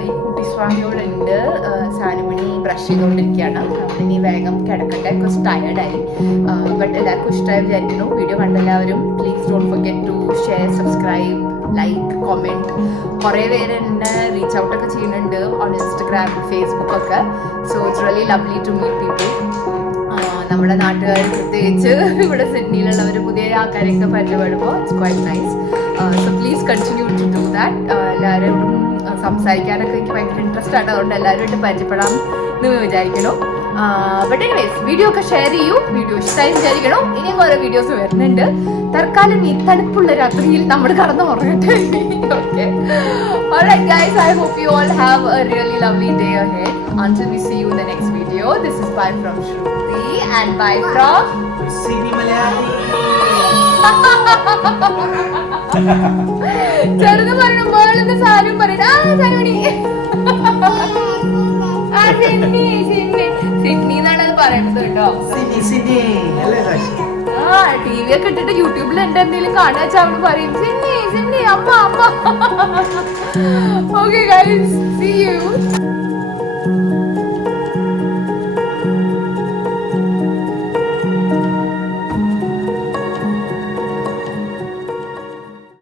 ഈ കുട്ടി സ്വാമിയോടെ ഉണ്ട്. സാനുമണി ബ്രഷ് ചെയ്തുകൊണ്ടിരിക്കുകയാണ്. നമ്മളിനി വേഗം കിടക്കട്ടെ, ബിക്കോസ് ടയർഡായി. ബട്ട് എല്ലാവർക്കും ഇഷ്ടമായി വിചാരിക്കുന്നു. വീഡിയോ കണ്ടെല്ലാവരും please don't forget to share, subscribe, like, comment. കുറേ പേര് എന്നെ റീച്ച് ഔട്ടൊക്കെ ചെയ്യുന്നുണ്ട് ഓൺ ഇൻസ്റ്റഗ്രാം, ഫേസ്ബുക്ക് ഒക്കെ. So it's really lovely to meet people. നമ്മുടെ നാട്ടുകാർ, പ്രത്യേകിച്ച് ഇവിടെ സിഡ്നിയിലുള്ളവർ, പുതിയ ആൾക്കാരെയൊക്കെ പരിചയപ്പെടുമ്പോൾ it's quite nice. So please continue to do that. എല്ലാവരോടും സംസാരിക്കാനൊക്കെ എനിക്ക് ഭയങ്കര ഇൻട്രസ്റ്റ് ആണ്. അതുകൊണ്ട് എല്ലാവരുമായിട്ട് പരിചയപ്പെടാം എന്ന് വിചാരിക്കണു. ബട്ട് എനിവേസ് വീഡിയോ ഒക്കെ ഷെയർ ചെയ്യൂ. വീഡിയോ ഇഷ്ടമായി വിചാരിക്കണോ. ഇനിയും ഓരോ വീഡിയോസ് വരുന്നുണ്ട്. തൽക്കാലം ഈ തണുപ്പുള്ള രാത്രിയിൽ നമ്മൾ കടന്നു ഉറങ്ങട്ടെ. Okay. Alright guys, I hope you all have a really lovely day ahead. Until we see you in the next video, this is bye from Shruti and bye from Sydney Malayali. ചെറുത് പറയണം, മേളെന്ന് സാരും പറയണം. സാനുമണി Sydney എന്നാണ് അത് പറയണത് കേട്ടോ. T V ഒക്കെ ഇട്ടിട്ട് യൂട്യൂബിൽ എന്റെ എന്തെങ്കിലും കാണുക വെച്ചാൽ അവള് പറയും സിഡ്നി സിഡ്നി അമ്മ അമ്മ. Okay guys.